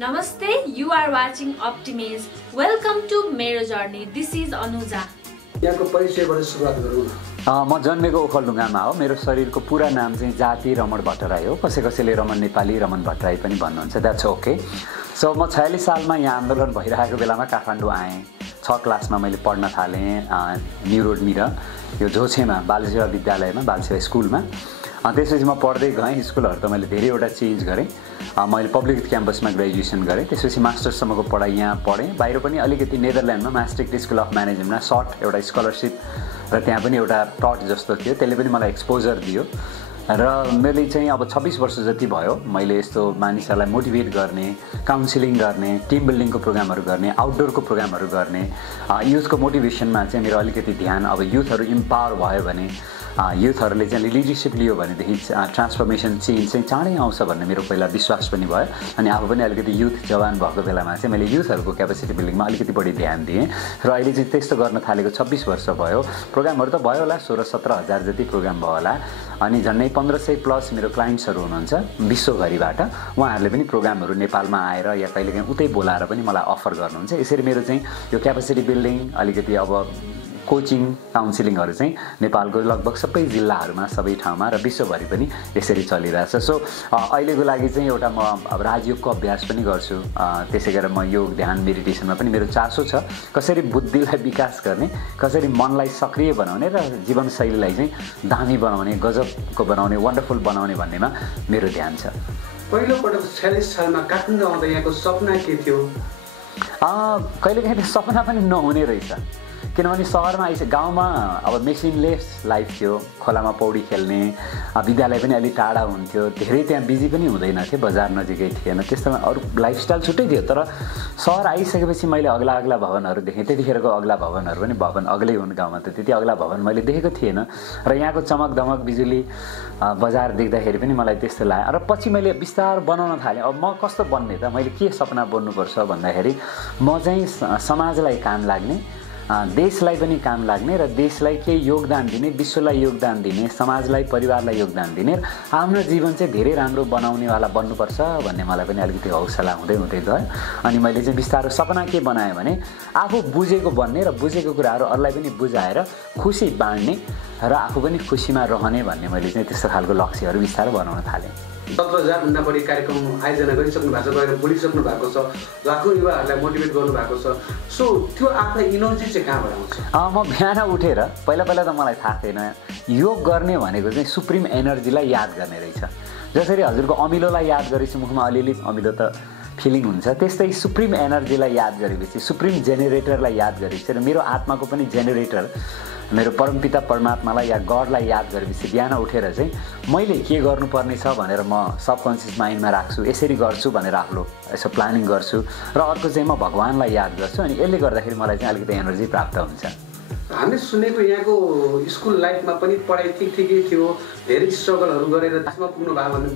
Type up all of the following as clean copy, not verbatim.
Namaste, you are watching Optimism. Welcome to मेरो journey. This is Anuja. यहाँको परिचयबाट सुरुवात गरौँ न। म जन्मेको ओखलढुङ्गामा हो। मेरो शरीरको पुरा नाम चाहिँ जाति रमण भट्टराई हो। कसैले रमण नेपाली रमण भट्टराई पनि भन्नुहुन्छ। That's okay. सो म 46 सालमा यहाँ आन्दोलन भइरहेको बेलामा काठमाडौँ आएँ। 6 क्लासमा मैले पढ्न थालेँ न्यू रोडनिर यो झोछेमा बालसेवा विद्यालयमा बालसेवा स्कुलमा। त्यसपछि म पढ्दै गएँ। स्कुलहरू त मैले धेरैवटा चेन्ज गरेँ। मैले पब्लिक क्याम्पसमा ग्रेजुएसन गरेँ। त्यसपछि मास्टर्ससम्मको पढाइ यहाँ पढेँ। बाहिर पनि अलिकति नेदरल्यान्डमा मास्ट्रिक्ट स्कुल अफ म्यानेजमेन्टमा सर्ट एउटा स्कलरसिप र त्यहाँ पनि एउटा टट जस्तो थियो। त्यसले पनि मलाई एक्सपोजर दियो र मैले चाहिँ अब 26 वर्ष जति भयो मैले यस्तो मानिसहरूलाई मोटिभेट गर्ने, काउन्सिलिङ गर्ने, टिम बिल्डिङको प्रोग्रामहरू गर्ने, आउटडोरको प्रोग्रामहरू गर्ने, युथको मोटिभेसनमा चाहिँ मेरो अलिकति ध्यान। अब युथहरू इम्पावर भयो भने युथहरूले चाहिँ लिडरसिप लियो भनेदेखि ट्रान्सफर्मेसन चेन्ज चाहिँ चाँडै आउँछ भन्ने मेरो पहिला विश्वास पनि भयो। अनि आफू पनि अलिकति युथ जवान भएको बेलामा चाहिँ मैले युथहरूको क्यापेसिटी बिल्डिङमा अलिकति बढी ध्यान दिएँ र अहिले चाहिँ त्यस्तो गर्न थालेको 26 वर्ष भयो। प्रोग्रामहरू त भयो होला 16-17 हजार जति प्रोग्राम भयो होला। अनि झन्डै 1500 प्लस मेरो क्लाइन्ट्सहरू हुनुहुन्छ विश्वभरिबाट। उहाँहरूले पनि प्रोग्रामहरू नेपालमा आएर या कहिलेकाहीँ उतै बोलाएर पनि मलाई अफर गर्नुहुन्छ। यसरी मेरो चाहिँ यो क्यापेसिटी बिल्डिङ अलिकति अब कोचिङ काउन्सिलिङहरू चाहिँ नेपालको लगभग सबै जिल्लाहरूमा सबै ठाउँमा र विश्वभरि पनि यसरी चलिरहेछ। सो अहिलेको लागि चाहिँ एउटा म अब राजयोगको अभ्यास पनि गर्छु। त्यसै गरेर म योग ध्यान मेडिटेसनमा पनि मेरो चासो छ। कसरी बुद्धिलाई विकास गर्ने, कसरी मनलाई सक्रिय बनाउने र जीवनशैलीलाई चाहिँ दामी बनाउने, गजबको बनाउने, वन्डरफुल बनाउने भन्नेमा मेरो ध्यान छ। पहिलोपटक 46 सालमा काठमाडौँ आउँदा यहाँको सपना के थियो? कहिलेकाहीँ त्यो सपना पनि नहुने रहेछ। किनभने सहरमा गाउँमा अब मेसिनलेस लाइफ थियो। खोलामा पौडी खेल्ने, विद्यालय पनि अलिक टाढा हुन्थ्यो। धेरै त्यहाँ बिजी पनि हुँदैन थियो, बजार नजिकै थिएन। त्यस्तोमा अरू लाइफस्टाइल छुट्टै थियो। तर सहर आइसकेपछि मैले अग्ला अग्ला भवनहरू देखेँ। त्यतिखेरको अग्ला भवनहरू पनि भवन अग्लै हुन्। गाउँमा त त्यति अग्ला भवन मैले देखेको थिएन र यहाँको चमक दमक बिजुली बजार देख्दाखेरि पनि मलाई त्यस्तो लाग्यो। र पछि मैले बिस्तार बनाउन थालेँ। अब म कस्तो बन्ने त, मैले के सपना बन्नुपर्छ भन्दाखेरि म चाहिँ समाजलाई काम लाग्ने, देशलाई पनि काम लाग्ने र देशलाई केही योगदान दिने, विश्वलाई योगदान दिने, समाजलाई परिवारलाई योगदान दिने र आफ्नो जीवन चाहिँ धेरै राम्रो बनाउनेवाला बन्नुपर्छ भन्ने मलाई पनि अलिकति हौसला हुँदै हुँदै गयो। अनि मैले चाहिँ बिस्तारो सपना के बनाएँ भने आफू बुझेको बन्ने र बुझेको कुराहरू अरूलाई पनि बुझाएर खुसी बाँड्ने र आफू पनि खुसीमा रहने भन्ने मैले चाहिँ त्यस्तो खालको लक्ष्यहरू बिस्तारो बनाउन थालेँ। 17,000 भन्दा बढी कार्यक्रम आयोजना गरिसक्नु भएको छ, गएर बोलिसक्नु भएको छ, लाखौँ युवाहरूलाई मोटिभेट गर्नुभएको छ। सो त्यो आफ्नो इनर्जी चाहिँ कहाँबाट आउँछ? म बिहान उठेर पहिला त मलाई थाहा थिएन योग गर्ने भनेको चाहिँ सुप्रिम एनर्जीलाई याद गर्ने रहेछ। जसरी हजुरको अमिलोलाई याद गरेपछि मुखमा अलिअलि अमिलो त फिलिङ हुन्छ, त्यस्तै सुप्रिम एनर्जीलाई याद गरेपछि, सुप्रिम जेनेरेटरलाई याद गरेपछि र मेरो आत्माको पनि जेनेरेटर मेरो परमपिता परमात्मालाई या गडलाई याद गरेपछि बिहान उठेर चाहिँ मैले के गर्नुपर्ने छ भनेर म सबकन्सियस माइन्डमा राख्छु। यसरी गर्छु भनेर आफ्नो यसो प्लानिङ गर्छु र अर्को चाहिँ म भगवानलाई याद गर्छु। अनि यसले गर्दाखेरि मलाई चाहिँ अलिकति एनर्जी प्राप्त हुन्छ। हामीले सुनेको यहाँको स्कुल लाइफमा पनि पढाइ ठिकै थियो, धेरै स्ट्रगलहरू गरेर त्यसमा पुग्नु भयो भन्ने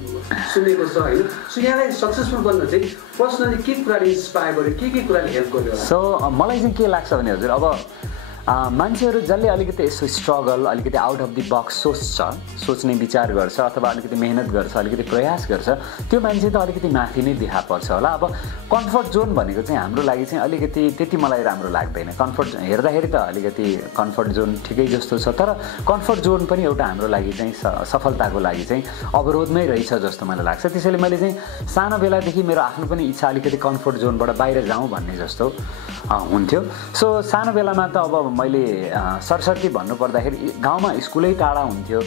सुनेको छ होइन? सो यहाँलाई सक्सेसफुल बन्न चाहिँ पर्सनली के कुराले इन्स्पायर गर्यो, के कुराले हेल्प गर्यो? सो मलाई चाहिँ के लाग्छ भने हजुर अब मान्छेहरू जसले अलिकति यसो स्ट्रगल अलिकति आउट अफ द बक्स सोच्ने विचार गर्छ अथवा अलिकति मेहनत गर्छ, अलिकति प्रयास गर्छ, त्यो मान्छे त अलिकति माथि नै देखा पर्छ होला। अब कम्फर्ट जोन भनेको चाहिँ हाम्रो लागि चाहिँ अलिकति त्यति मलाई राम्रो लाग्दैन। कम्फर्ट हेर्दाखेरि त अलिकति कम्फर्ट जोन ठिकै जस्तो छ, तर कम्फर्ट जोन पनि एउटा हाम्रो लागि चाहिँ सफलताको लागि चाहिँ अवरोधमै रहेछ जस्तो मलाई लाग्छ। त्यसैले मैले चाहिँ सानो बेलादेखि मेरो आफ्नो पनि इच्छा अलिकति कम्फर्ट जोनबाट बाहिर जाउँ भन्ने जस्तो हुन्थ्यो। सो सानो बेलामा त अब मैले सरसर्ती भन्नुपर्दाखेरि गाउँमा स्कुलै टाढा हुन्थ्यो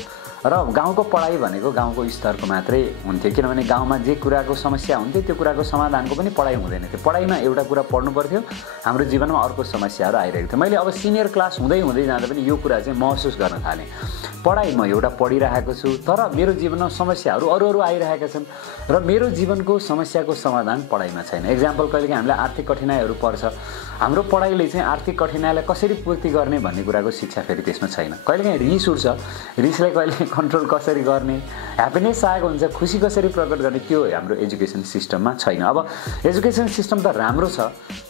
र गाउँको पढाइ भनेको गाउँको स्तरको मात्रै हुन्थ्यो। किनभने गाउँमा जे कुराको समस्या हुन्थ्यो त्यो कुराको समाधानको पनि पढाइ हुँदैन थियो। पढाइमा एउटा कुरा पढ्नु पर्थ्यो, हाम्रो जीवनमा अर्को समस्याहरू आइरहेको थियो। मैले अब सिनियर क्लास हुँदै जाँदा पनि यो कुरा चाहिँ महसुस गर्न थालेँ। पढाइ म एउटा पढिरहेको छु, तर मेरो जीवनमा समस्याहरू अरू आइरहेका छन् र मेरो जीवनको समस्याको समाधान पढाइमा छैन। एक्जाम्पल कहिलेकाहीँ हामीलाई आर्थिक कठिनाइहरू पर्छ, हाम्रो पढाइले चाहिँ आर्थिक कठिनाइलाई कसरी पूर्ति गर्ने भन्ने कुराको शिक्षा फेरि त्यसमा छैन। कहिलेकाहीँ रिस उठ्छ, रिसलाई कहिलेकाहीँ कन्ट्रोल कसरी गर्ने, ह्याप्पिनेस आएको हुन्छ, खुसी कसरी प्रकट गर्ने, त्यो हाम्रो एजुकेसन सिस्टममा छैन। अब एजुकेसन सिस्टम त राम्रो छ,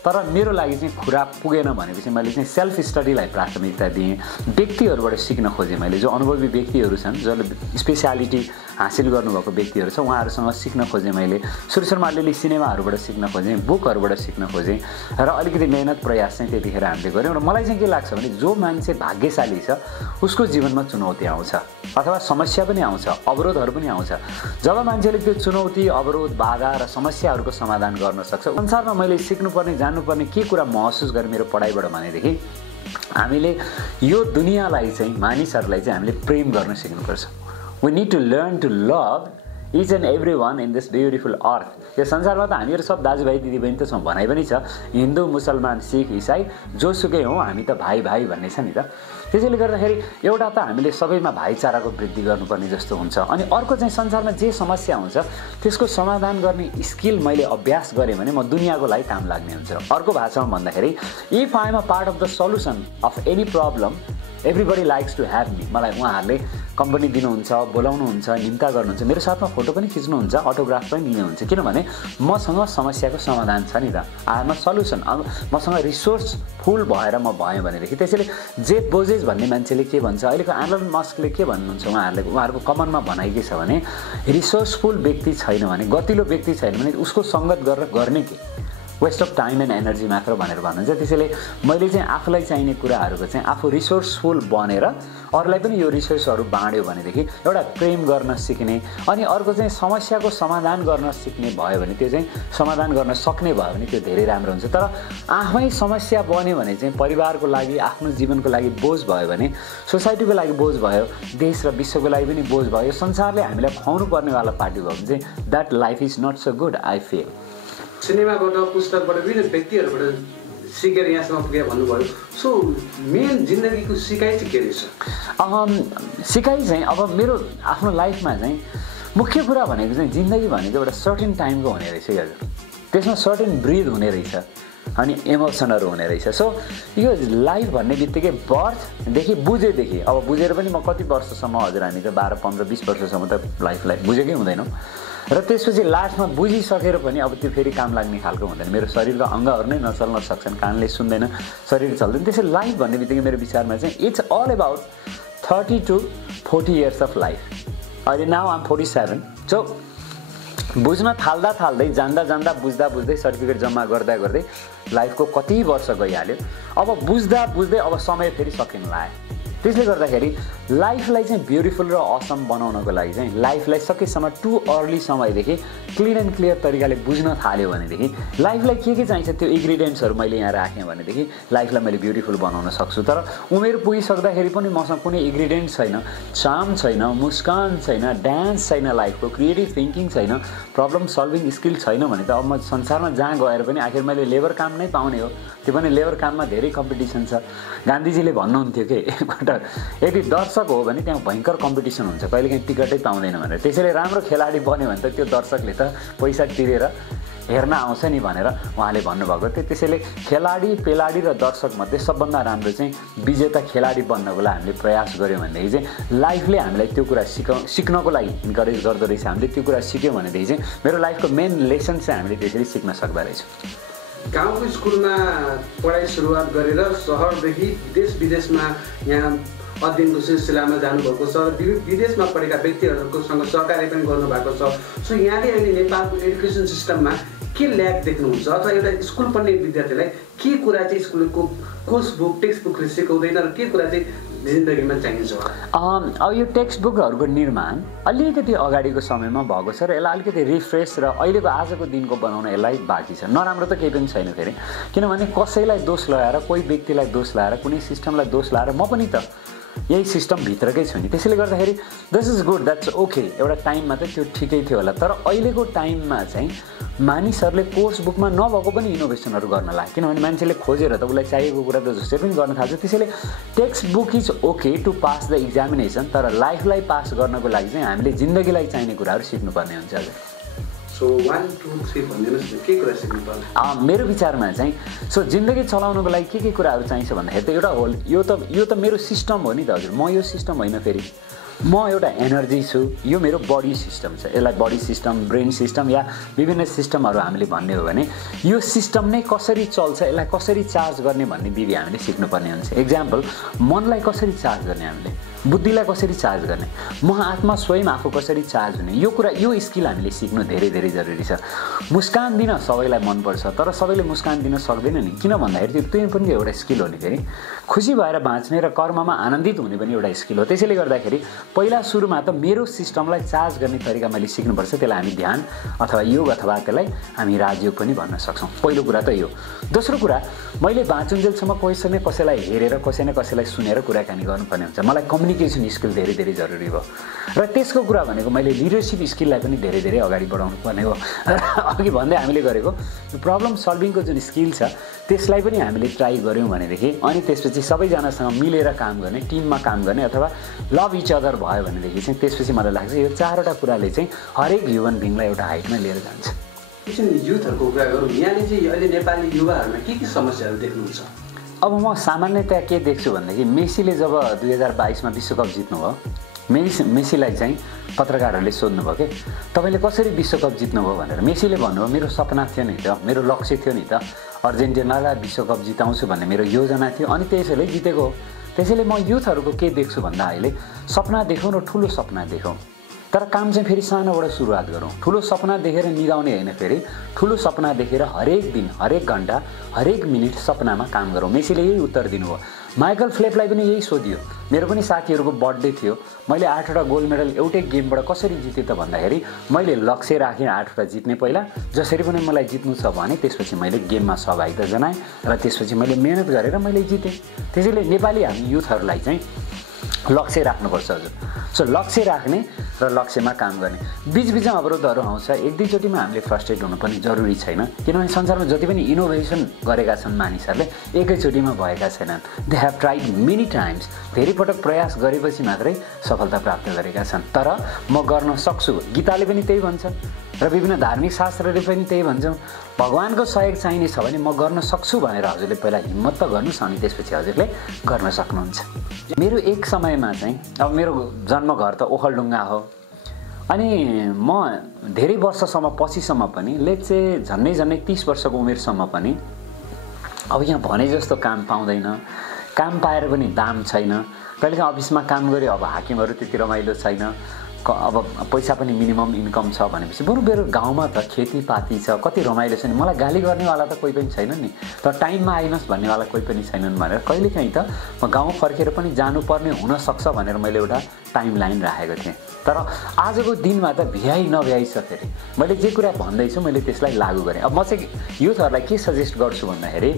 तर मेरो लागि चाहिँ खुरा पुगेन भनेपछि मैले चाहिँ सेल्फ स्टडीलाई प्राथमिकता दिएँ। व्यक्तिहरूबाट सिक्न खोजेँ मैले, जो अनुभवी व्यक्तिहरू छन्, जसले स्पेसियालिटी हासिल गर्नुभएको व्यक्तिहरू छ उहाँहरूसँग सिक्न खोजेँ मैले सुरुमा अलिअलि सिनेमाहरूबाट सिक्न खोजेँ बुकहरूबाट सिक्न खोजेँ र अलिकति मेहनत प्रयास चाहिँ त्यतिखेर हामीले गऱ्यौँ र मलाई चाहिँ के लाग्छ भने जो मान्छे भाग्यशाली छ उसको जीवनमा चुनौती आउँछ अथवा समस्या पनि आउँछ अवरोधहरू पनि आउँछ जब मान्छेले त्यो चुनौती अवरोध बाधा र समस्याहरूको समाधान गर्न सक्छ संसारमा मैले सिक्नुपर्ने जान्नुपर्ने के कुरा महसुस गरेँ मेरो पढाइबाट भनेदेखि हामीले यो दुनियाँलाई चाहिँ मानिसहरूलाई चाहिँ हामीले प्रेम गर्न सिक्नुपर्छ We need to learn to love each and everyone in this beautiful earth. यो संसारमा त हामीहरू सब दाजुभाइ दिदीबहिनी त छौँ भनाइ पनि छ हिन्दू मुसलमान सिख इसाई जोसुकै हौँ हामी त भाइ भाइ भन्ने छ नि त त्यसैले गर्दाखेरि एउटा त हामीले सबैमा भाइचाराको वृद्धि गर्नुपर्ने जस्तो हुन्छ अनि अर्को चाहिँ संसारमा जे समस्या हुन्छ त्यसको समाधान गर्ने स्किल मैले अभ्यास गरेँ भने म दुनियाँको लागि काम लाग्ने हुन्छ अर्को भाषामा भन्दाखेरि if I am a part of the solution of any problem everybody likes to have me मलाई उहाँहरूले कम्पनी दिनुहुन्छ बोलाउनुहुन्छ निम्ता गर्नुहुन्छ मेरो साथमा फोटो पनि खिच्नुहुन्छ अटोग्राफ पनि लिनुहुन्छ किनभने मसँग समस्याको समाधान छ नि त आई एम अ सल्युसन अब मसँग रिसोर्स फुल भएर म भएँ भनेदेखि त्यसैले जेफ बोजेस भन्ने मान्छेले के भन्छ अहिलेको एलन मस्कले के भन्नुहुन्छ उहाँहरूको कमनमा भनाइ के छ भने रिसोर्सफुल व्यक्ति छैन भने गतिलो व्यक्ति छैन भने उसको सङ्गत गरेर गर्ने के waste of time and energy मात्र भनेर भन्नुहुन्छ त्यसैले मैले चाहिँ आफूलाई चाहिने कुराहरूको चाहिँ आफू रिसोर्सफुल बनेर अरूलाई पनि यो रिसोर्सहरू बाँड्यो भनेदेखि एउटा प्रेम गर्न सिक्ने अनि अर्को चाहिँ समस्याको समाधान गर्न सिक्ने भयो भने त्यो चाहिँ समाधान गर्न सक्ने भयो भने त्यो धेरै राम्रो हुन्छ तर आफै समस्या बन्यो भने चाहिँ परिवारको लागि आफ्नो जीवनको लागि बोझ भयो भने सोसाइटीको लागि बोझ भयो देश र विश्वको लागि पनि बोझ भयो संसारले हामीलाई खुवाउनु पर्नेवाला पार्टी भयो भने चाहिँ that life is not so good I feel सिनेमाबाट पुस्तकबाट विभिन्न व्यक्तिहरूबाट सिकेर यहाँसम्म पुगे भन्नुभयो सो मेन जिन्दगीको सिकाइ चाहिँ के रहेछ सिकाइ चाहिँ अब मेरो आफ्नो लाइफमा चाहिँ मुख्य कुरा भनेको चाहिँ जिन्दगी भनेको एउटा सर्टेन टाइमको हुने रहेछ क्या त्यसमा सर्टेन ब्रिथ हुने रहेछ अनि इमोसनहरू हुने रहेछ सो यो लाइफ भन्ने बित्तिकै बर्थदेखि बुझेदेखि अब बुझेर पनि म कति वर्षसम्म हजुर हामी त 12, 15, 20 वर्षसम्म त लाइफलाई बुझेकै हुँदैनौँ र त्यसपछि लास्टमा बुझिसकेर पनि अब त्यो फेरि काम लाग्ने खालको हुँदैन मेरो शरीरका अङ्गहरू नै नचल्न सक्छन् कानले सुन्दैन शरीर चल्दैन त्यसैले लाइफ भन्ने बित्तिकै मेरो विचारमा चाहिँ it's all about 30 to 40 years of life अहिले नाउ आम 47 सो बुझ्न थाल्दै जान्दा बुझ्दै सर्टिफिकेट जम्मा गर्दै लाइफको कति वर्ष गइहाल्यो अब बुझ्दै अब समय फेरि सकिन लाग्यो त्यसले गर्दाखेरि लाइफलाई चाहिँ ब्युटिफुल र असम बनाउनको लागि चाहिँ लाइफलाई सकेसम्म टु अर्ली समयदेखि क्लिन एन्ड क्लियर तरिकाले बुझ्न थाल्यो भनेदेखि लाइफलाई के चाहिन्छ त्यो इन्ग्रिडियन्ट्सहरू मैले यहाँ राखेँ भनेदेखि लाइफलाई मैले ब्युटिफुल बनाउन सक्छु तर उमेर पुगिसक्दाखेरि पनि मसँग कुनै इन्ग्रिडियन्ट छैन चार्म छैन मुस्कान छैन डान्स छैन लाइफको क्रिएटिभ थिङ्किङ छैन प्रब्लम सल्भिङ स्किल छैन भने त अब म संसारमा जहाँ गएर पनि आखिर मैले लेबर काम नै पाउने हो त्यो पनि लेबर काममा धेरै कम्पिटिसन छ गान्धीजीले भन्नुहुन्थ्यो कि यदि दर्शक हो भने त्यहाँ भयङ्कर कम्पिटिसन हुन्छ कहिलेकाहीँ टिकटै पाउँदैन भनेर त्यसैले राम्रो खेलाडी बन्यो भने त त्यो दर्शकले त पैसा तिरेर हेर्न आउँछ नि भनेर उहाँले भन्नुभएको थियो त्यसैले खेलाडी पेलाडी र दर्शकमध्ये सबभन्दा राम्रो चाहिँ विजेता खेलाडी बन्नको लागि हामीले प्रयास गऱ्यौँ भनेदेखि चाहिँ लाइफले हामीलाई त्यो कुरा सिक्नको लागि इन्करेज गर्दो रहेछ हामीले त्यो कुरा सिक्यौँ भनेदेखि चाहिँ मेरो लाइफको मेन लेसन चाहिँ हामीले त्यसरी सिक्न सक्दो रहेछौँ गाउँको स्कुलमा पढाइ सुरुवात गरेर सहरदेखि देश विदेशमा यहाँ अध्ययनको सिलसिलामा जानुभएको छ विदेशमा पढेका व्यक्तिहरूसँग सहकार्य पनि गर्नुभएको छ सो यहाँले अहिले नेपालको एजुकेसन सिस्टममा के ल्याक देख्नुहुन्छ अथवा एउटा स्कुल पढ्ने विद्यार्थीलाई के कुरा चाहिँ स्कुलको कोर्स बुक टेक्स्ट बुकले सिकाउँदैन र के कुरा चाहिँ जिन्दगीमा चाहिन्छ अब यो टेक्स्ट बुकहरूको निर्माण अलिकति अगाडिको समयमा भएको छ र यसलाई अलिकति रिफ्रेस र अहिलेको आजको दिनको बनाउन यसलाई बाँकी छ नराम्रो त केही पनि छैन फेरि किनभने कसैलाई दोष लगाएर कोही व्यक्तिलाई दोष लगाएर कुनै सिस्टमलाई दोष लगाएर म पनि त यही सिस्टमभित्रकै छु नि त्यसैले गर्दाखेरि this is good that's okay एउटा टाइममा त त्यो ठिकै थियो होला तर अहिलेको टाइममा चाहिँ मानिसहरूले कोर्स बुकमा नभएको पनि इनोभेसनहरू गर्न लाग्यो किनभने मान्छेले खोजेर त उसलाई चाहिएको कुरा त जसरी पनि गर्न थाल्छ त्यसैले textbook is okay to pass the examination तर लाइफलाई पास गर्नको लागि चाहिँ हामीले जिन्दगीलाई चाहिने कुराहरू सिक्नुपर्ने हुन्छ हजुर सो 1, 2, 3 भन्दिनुहोस् न के कुरा सिक्नुपर्ने मेरो विचारमा चाहिँ सो जिन्दगी चलाउनको लागि के कुराहरू चाहिन्छ भन्दाखेरि त एउटा होल यो त मेरो सिस्टम हो नि त हजुर म यो सिस्टम होइन फेरि म एउटा एनर्जी छु यो मेरो बडी सिस्टम छ यसलाई बडी सिस्टम ब्रेन सिस्टम या विभिन्न सिस्टमहरू हामीले भन्ने हो भने यो सिस्टम नै कसरी चल्छ यसलाई कसरी चार्ज गर्ने भन्ने विधि हामीले सिक्नुपर्ने हुन्छ एक्जाम्पल मनलाई कसरी चार्ज गर्ने हामीले बुद्धिलाई कसरी चार्ज गर्ने, म आत्मा स्वयं आफू कसरी चार्ज हुने, यो कुरा यो स्किल हामीले सिक्नु धेरै धेरै जरुरी छ। मुस्कान दिन सबैलाई मनपर्छ, तर सबैले मुस्कान दिन सक्दैन नि, किन भन्दाखेरि त्यो पनि एउटा स्किल हो नि। फेरि खुसी भएर बाँच्ने र कर्ममा आनन्दित हुने पनि एउटा स्किल हो। त्यसैले गर्दाखेरि पहिला सुरुमा त मेरो सिस्टमलाई चार्ज गर्ने तरिका मैले सिक्नुपर्छ। त्यसलाई हामी ध्यान अथवा योग अथवा त्यसलाई हामी राजयोग पनि भन्न सक्छौँ। पहिलो कुरा त यो। दोस्रो कुरा, मैले बाँचुन्जेलसम्म कसैलाई हेरेर कसैलाई सुनेर कुराकानी गर्नुपर्ने हुन्छ। मलाई कम्युनिकेसन स्किल धेरै धेरै जरुरी भयो र त्यसको कुरा भनेको मैले लिडरसिप स्किललाई पनि धेरै धेरै अगाडि बढाउनु पर्ने हो। अघि भन्दै हामीले गरेको प्रब्लम सल्भिङको जुन स्किल छ त्यसलाई पनि हामीले ट्राई गऱ्यौँ भनेदेखि अनि त्यसपछि सबैजनासँग मिलेर काम गर्ने, टिममा काम गर्ने अथवा लभ इच अदर भयो भनेदेखि चाहिँ त्यसपछि मलाई लाग्छ यो चारवटा कुराले चाहिँ हरेक ह्युमन बिङलाई एउटा हाइटमा लिएर जान्छ। युथहरूको कुरा गरौँ, यहाँले चाहिँ अहिले नेपाली युवाहरूमा के समस्याहरू देख्नुहुन्छ? अब म सामान्यतया के देख्छु भनेदेखि मेसीले जब 2022मा विश्वकप जित्नुभयो, मेसीलाई चाहिँ पत्रकारहरूले सोध्नुभयो कि तपाईँले कसरी विश्वकप जित्नुभयो भनेर। मेसीले भन्नुभयो मेरो सपना थियो नि त, मेरो लक्ष्य थियो नि त, अर्जेन्टिनालाई विश्वकप जिताउँछु भन्ने मेरो योजना थियो अनि त्यसैले जितेको हो। त्यसैले म युथहरूको के देख्छु भन्दा अहिले सपना देखौँ र ठुलो सपना देखौँ, तर काम चाहिँ फेरि सानोबाट सुरुवात गरौँ। ठुलो सपना देखेर निदाउने होइन, फेरि ठुलो सपना देखेर हरेक दिन, हरेक घन्टा, हरेक मिनट सपनामा काम गरौँ। मेसीले यही उत्तर दिनुभयो। माइकल फेल्प्सलाई पनि यही सोधियो। मेरो पनि साथीहरूको बर्थडे थियो, मैले 8वटा गोल्ड मेडल एउटै गेमबाट कसरी जितेँ त भन्दाखेरि मैले लक्ष्य राखेँ 8वटा जित्ने पहिला, जसरी पनि मलाई जित्नु छ भने त्यसपछि मैले गेममा सहभागिता जनाएँ र त्यसपछि मैले मेहनत गरेर मैले जितेँ। त्यसैले नेपाली हामी युथहरूलाई चाहिँ लक्ष्य राख्नुपर्छ हजुर। सो लक्ष्य राख्ने र लक्ष्यमा काम गर्ने। बिचबिचमा अवरोधहरू आउँछ, एक दुईचोटिमा हामीले फ्रस्ट्रेट हुनु पनि जरुरी छैन, किनभने संसारमा जति पनि इनोभेसन गरेका छन् मानिसहरूले एकैचोटिमा भएका छैनन्। They have tried many times, धेरै पटक प्रयास गरेपछि मात्रै सफलता प्राप्त गरेका छन्। तर म गर्न सक्छु, गीताले पनि त्यही भन्छ र विभिन्न धार्मिक शास्त्रले पनि त्यही भन्छौँ। भगवानको सहयोग चाहिने छ भने म गर्न सक्छु भनेर हजुरले पहिला हिम्मत त गर्नुहोस्, अनि त्यसपछि हजुरले गर्न सक्नुहुन्छ। मेरो एक समयमा चाहिँ अब मेरो जन्मघर त ओखलढुङ्गा हो अनि म धेरै वर्षसम्म पछिसम्म पनि लेट्स चाहिँ झन्डै 30 वर्षको उमेरसम्म पनि अब यहाँ भने जस्तो काम पाउँदैन, काम पाएर पनि दाम छैन। कहिलेकाहीँ अफिसमा काम गऱ्यो, अब हाकिमहरू त्यति रमाइलो छैन, अब पैसा पनि मिनिमम इन्कम छ भनेपछि बरु मेरो गाउँमा त खेतीपाती छ, कति रमाइलो छ नि, मलाई गाली गर्नेवाला त कोही पनि छैन नि, तर टाइममा आइनुहोस् भन्नेवाला कोही पनि छैनन् भनेर कहिलेकाहीँ त म गाउँ फर्केर पनि जानुपर्ने हुनसक्छ भनेर मैले एउटा टाइम लाइन राखेको थिएँ। तर आजको दिनमा त भ्याइ नभ्याइ छ। फेरि मैले जे कुरा भन्दैछु मैले त्यसलाई लागू गरेँ। अब म चाहिँ युथहरूलाई के सजेस्ट गर्छु भन्दाखेरि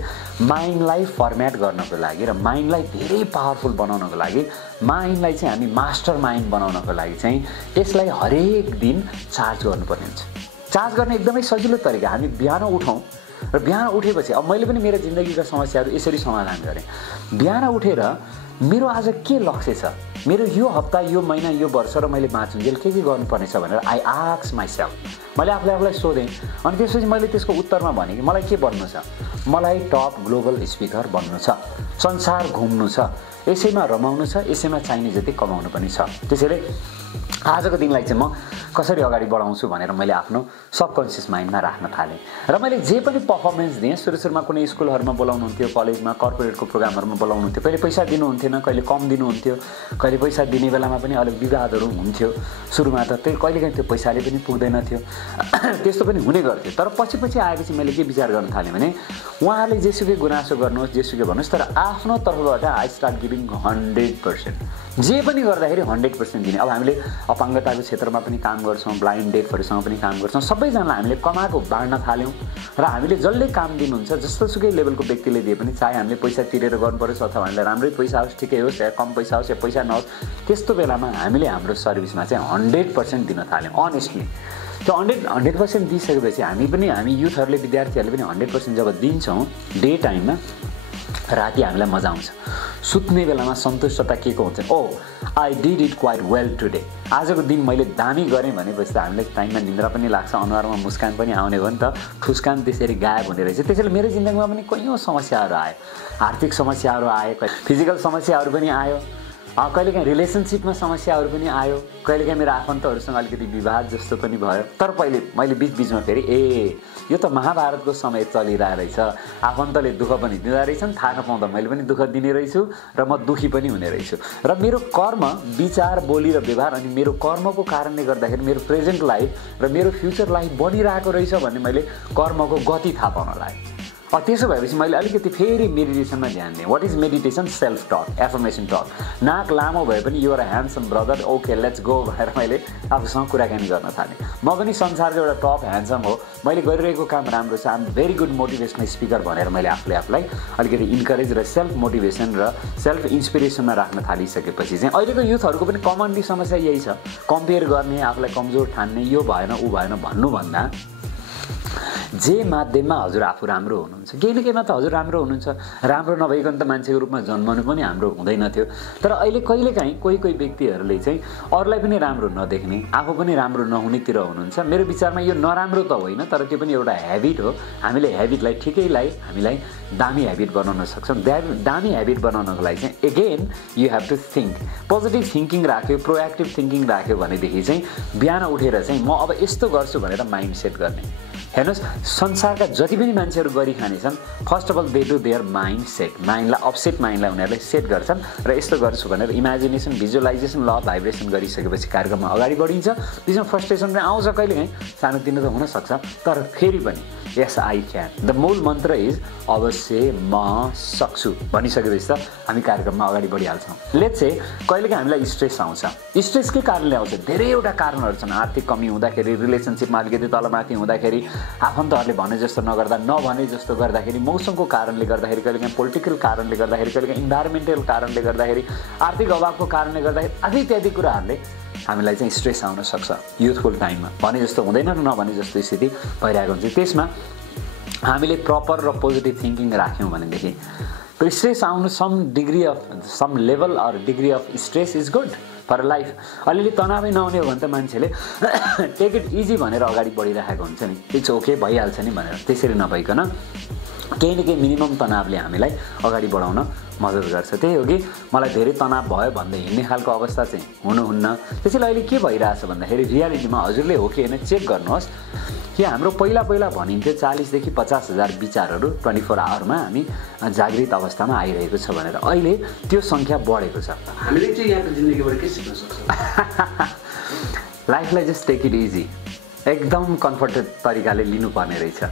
माइन्डलाई फर्मेट गर्नको लागि र माइन्डलाई धेरै पावरफुल बनाउनको लागि, माइन्डलाई चाहिँ हामी मास्टर माइन्ड बनाउनको लागि चाहिँ यसलाई हरेक दिन चार्ज गर्नुपर्ने हुन्छ। चार्ज गर्ने एकदमै सजिलो तरिका, हामी बिहान उठौँ र बिहान उठेपछि अब मैले पनि मेरो जिन्दगीका समस्याहरू यसरी समाधान गरेँ। बिहान उठेर मेरो आज के लक्ष्य छ, मेरो यो हप्ता, यो महिना, यो वर्ष र मैले बाँचुन्जेल के गर्नुपर्ने छ भनेर आई आस्क माइसेल्फ, मैले आफूलाई सोधेँ। अनि त्यसपछि मैले त्यसको उत्तरमा भने कि मलाई के बन्नु छ, मलाई टप ग्लोबल स्पिकर बन्नु छ, संसार घुम्नु छ, यसैमा रमाउनु छ, यसैमा चाहिने जति कमाउनु पनि छ। त्यसैले आजको दिनलाई चाहिँ म कसरी अगाडि बढाउँछु भनेर मैले आफ्नो सबकन्सियस माइन्डमा राख्न थालेँ र मैले जे पनि पर्फर्मेन्स दिएँ। सुरुमा कुनै स्कुलहरूमा बोलाउनुहुन्थ्यो, कलेजमा कर्पोरेटको प्रोग्रामहरूमा बोलाउनुहुन्थ्यो, कहिले पैसा दिनुहुन्थेन, कहिले कम दिनुहुन्थ्यो, कहिले पैसा दिने बेलामा पनि अलिक विवादहरू हुन्थ्यो। सुरुमा त कहिलेकाहीँ त्यो पैसाले पनि पुग्दैन थियो, त्यस्तो पनि हुने गर्थ्यो। तर पछि आएपछि मैले के विचार गर्न थालेँ भने उहाँहरूले जेसुकै गुनासो गर्नुहोस्, जेसुकै भन्नुहोस्, तर आफ्नो तर्फबाट आई स्टार्ट गिभिङ 100%। जे पनि गर्दाखेरि 100% दिने। अब हामीले अपाङ्गताको क्षेत्रमा पनि काम गर्छौँ, ब्लाइन्ड डेफहरूसँग पनि काम गर्छौँ, सबैजनालाई हामीले कमाएको बाँड्न थाल्यौँ र हामीले जसले काम दिनुहुन्छ, जस्तोसुकै लेभलको व्यक्तिले दिए पनि, चाहे हामीले पैसा तिरेर गर्नुपर्छ अथवा हामीलाई राम्रै पैसा होस्, ठिकै होस्, या कम पैसा होस् या पैसा नहोस्, त्यस्तो बेलामा हामीले हाम्रो सर्भिसमा चाहिँ 100% दिन थाल्यौँ अनेस्टली। त्यो 100% दिइसकेपछि हामी युथहरूले, विद्यार्थीहरूले पनि 100% जब दिन्छौँ डे टाइममा, राति हामीलाई मजा आउँछ। सुत्ने बेलामा सन्तुष्टता के को हुन्छ, oh I did it quite well today, आजको दिन मैले दामी गरेँ भनेपछि त हामीलाई टाइममा निन्द्रा पनि लाग्छ, अनुहारमा मुस्कान पनि आउने हो नि त, ठुस्कान त्यसरी गायब हुने रहेछ। त्यसैले मेरो जिन्दगीमा पनि कैयौँ समस्याहरू आयो, आर्थिक समस्याहरू आयो, फिजिकल समस्याहरू पनि आयो, कहिलेकाहीँ रिलेसनसिपमा समस्याहरू पनि आयो, कहिलेकाहीँ मेरो आफन्तहरूसँग अलिकति विवाद जस्तो पनि भयो। तर मैले बिचबिचमा फेरि यो त महाभारतको समय चलिरहेको रहेछ, आफन्तले दुःख पनि दिँदा रहेछन्, थाहा नपाउँदा मैले पनि दुःख दिने रहेछु र म दुःखी पनि हुने रहेछु। र मेरो कर्म, विचार, बोली र व्यवहार अनि मेरो कर्मको कारणले गर्दाखेरि मेरो प्रेजेन्ट लाइफ र मेरो फ्युचर लाइफ बनिरहेको रहेछ भन्ने मैले कर्मको गति थाहा पाउन लाग्यो। त्यसो भएपछि मैले अलिकति फेरि मेडिटेसनमा ध्यान दिएँ। What is meditation? Self talk, affirmation talk. नाक लामो भए पनि you're a handsome brother, okay let's go भनेर मैले आफूसँग कुराकानी गर्न थालेँ। म पनि संसारको एउटा टप ह्यान्डसम हो, मैले गरिरहेको काम राम्रो छ, आम भेरी गुड मोटिभेसनल स्पिकर भनेर मैले आफूलाई अलिकति इन्करेज र सेल्फ मोटिभेसन र सेल्फ इन्सपिरेसनमा राख्न थालिसकेपछि चाहिँ अहिलेको युथहरूको पनि कमनली समस्या यही छ, कम्पेयर गर्ने, आफूलाई कमजोर ठान्ने, यो भएन ऊ भएन भन्नुभन्दा जे माध्यममा हजुर आफू राम्रो हुनुहुन्छ, केही न केहीमा त हजुर राम्रो हुनुहुन्छ। राम्रो नभइकन त मान्छेको रूपमा जन्मनु पनि हाम्रो हुँदैन थियो। तर अहिले कहिलेकाहीँ कोही व्यक्तिहरूले चाहिँ अरूलाई पनि राम्रो नदेख्ने, आफू पनि राम्रो नहुनेतिर हुनुहुन्छ। मेरो विचारमा यो नराम्रो त होइन, तर त्यो पनि एउटा ह्याबिट हो। हामीले ह्याबिटलाई ठिकैलाई हामीलाई दामी ह्याबिट बनाउन सक्छौँ। दामी ह्याबिट बनाउनको लागि चाहिँ again you have to think. Positive thinking राख्यो, प्रोएक्टिभ थिङ्किङ राख्यो भनेदेखि चाहिँ बिहान उठेर चाहिँ म अब यस्तो गर्छु भनेर माइन्ड सेट गर्ने। हेर्नुहोस्, संसारका जति पनि मान्छेहरू गरिखाने छन्, first of all they do their mind set. माइन्डलाई अपसेट माइन्डलाई उनीहरूले सेट गर्छन् र यस्तो गर्छु भनेर इमेजिनेसन, भिजुअलाइजेसन, ल भाइब्रेसन गरिसकेपछि कार्यक्रममा अगाडि बढिन्छ। बिचमा फ्रस्ट्रेसन पनि आउँछ कहिलेकाहीँ, सानोतिनो त हुनसक्छ, तर फेरि पनि यस आई क्यान। द मूल मन्त्र इज अवश्य म सक्छु भनिसकेपछि त हामी कार्यक्रममा अगाडि बढिहाल्छौँ। लेट्स से कहिलेकाहीँ हामीलाई स्ट्रेस आउँछ। स्ट्रेस के कारणले आउँछ? धेरैवटा कारणहरू छन्। आर्थिक कमी हुँदाखेरि, रिलेसनसिपमा अलिकति तलमाथि हुँदाखेरि, आफन्तहरूले भने जस्तो नगर्दा, नभने जस्तो गर्दाखेरि, मौसमको कारणले गर्दाखेरि, कहिलेकाहीँ पोलिटिकल कारणले गर्दाखेरि, कहिलेकाहीँ इन्भाइरोमेन्टल कारणले गर्दाखेरि, आर्थिक अभावको कारणले गर्दाखेरि, आदि इत्यादि कुराहरूले हामीलाई चाहिँ स्ट्रेस आउन सक्छ युथफुल टाइममा। भने जस्तो हुँदैन र नभने जस्तो स्थिति भइरहेको हुन्छ। त्यसमा हामीले प्रपर र पोजिटिभ थिङ्किङ राख्यौँ भनेदेखि स्ट्रेस आउनु some level or degree of stress is good for life. अलिअलि तनावै नहुने हो भने त मान्छेले टेक इट इजी भनेर अगाडि बढिरहेको हुन्छ नि, इट्स ओके भइहाल्छ नि भनेर। त्यसरी नभइकन केही न केही मिनिमम तनावले हामीलाई अगाडि बढाउन मद्दत गर्छ। त्यही हो कि मलाई धेरै तनाव भयो भन्दै हिँड्ने खालको अवस्था चाहिँ हुनुहुन्न। त्यसैले अहिले के भइरहेछ भन्दाखेरि रियालिटीमा हजुरले हो कि होइन चेक गर्नुहोस् कि हाम्रो पहिला भनिन्थ्यो 40 देखि 50,000 विचारहरू 24 आवरमा हामी जागृत अवस्थामा आइरहेको छ भनेर। अहिले त्यो सङ्ख्या बढेको छ। हामीले चाहिँ यहाँको जिन्दगीबाट के सिक्न सक्छौँ? लाइफलाई जस्ट टेक इट इजी, एकदम कम्फर्टेबल तरिकाले लिनुपर्ने रहेछ।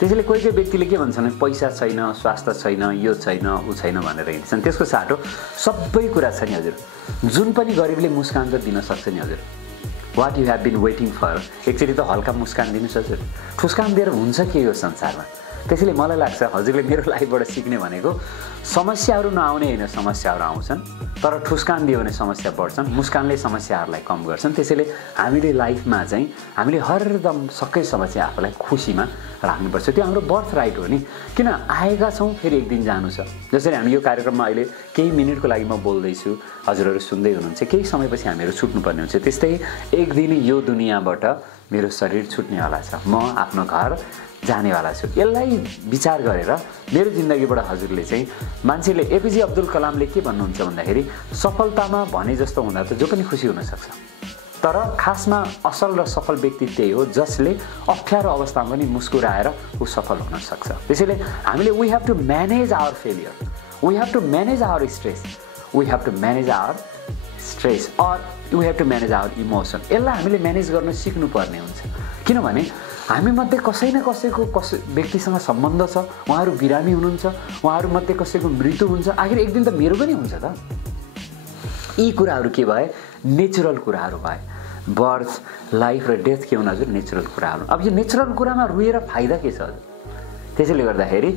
त्यसैले कोही व्यक्तिले के भन्छन्, पैसा छैन, स्वास्थ्य छैन, यो छैन, ऊ छैन भनेर हिँड्छन्। त्यसको साटो सबै कुरा छ नि हजुर। जुन पनि गरिबले मुस्कान त दिन सक्छ नि हजुर। What you have been waiting for. एकचोटि त हल्का मुस्कान दिनुहोस् हजुर। ठुस्कान दिएर हुन्छ के यो संसारमा। त्यसैले मलाई लाग्छ हजुरले मेरो लाइफबाट सिक्ने भनेको समस्याहरू नआउने होइन, समस्याहरू आउँछन्, तर ठुस्कान दियो भने समस्या बढ्छन्, मुस्कानले समस्याहरूलाई कम गर्छन्। त्यसैले हामीले लाइफमा चाहिँ हामीले हरदम सकेसम्म चाहिँ आफूलाई खुसीमा राख्नुपर्छ। त्यो हाम्रो बर्थ राइट हो नि। किन आएका छौँ, फेरि एक दिन जानु छ। जसरी हामी यो कार्यक्रममा अहिले केही मिनटको लागि म बोल्दैछु, हजुरहरू सुन्दै हुनुहुन्छ, केही समयपछि हामीहरू छुट्नुपर्ने हुन्छ। त्यस्तै एक दिन यो दुनियाँबाट मेरो शरीर छुट्नेवाला छ, म आफ्नो घर जानेवाला छु। यसलाई विचार गरेर मेरो जिन्दगीबाट हजुरले चाहिँ मान्छेले एपिजे अब्दुल कलामले के भन्नुहुन्छ भन्दाखेरि सफलतामा भने जस्तो हुँदा त जो पनि खुसी हुनसक्छ, तर खासमा असल र सफल व्यक्ति त्यही हो जसले अप्ठ्यारो अवस्थामा पनि मुस्कुराएर ऊ सफल हुन सक्छ। त्यसैले हामीले we have to manage our failure, we have to manage our stress, we have to manage our stress or we have to manage our emotion. यसलाई हामीले म्यानेज गर्न सिक्नुपर्ने हुन्छ। किनभने हामीमध्ये कसै न कसैको व्यक्तिसँग सम्बन्ध छ, उहाँहरू बिरामी हुनुहुन्छ, उहाँहरूमध्ये कसैको मृत्यु हुन्छ, आखिर एक दिन त मेरो पनि हुन्छ त। यी कुराहरू के भए? नेचुरल कुराहरू भए। बर्थ, लाइफ र डेथ के हुन् हजुर? नेचुरल कुराहरू। अब यो नेचुरल कुरामा रुएर फाइदा के छ हजुर? त्यसैले गर्दाखेरि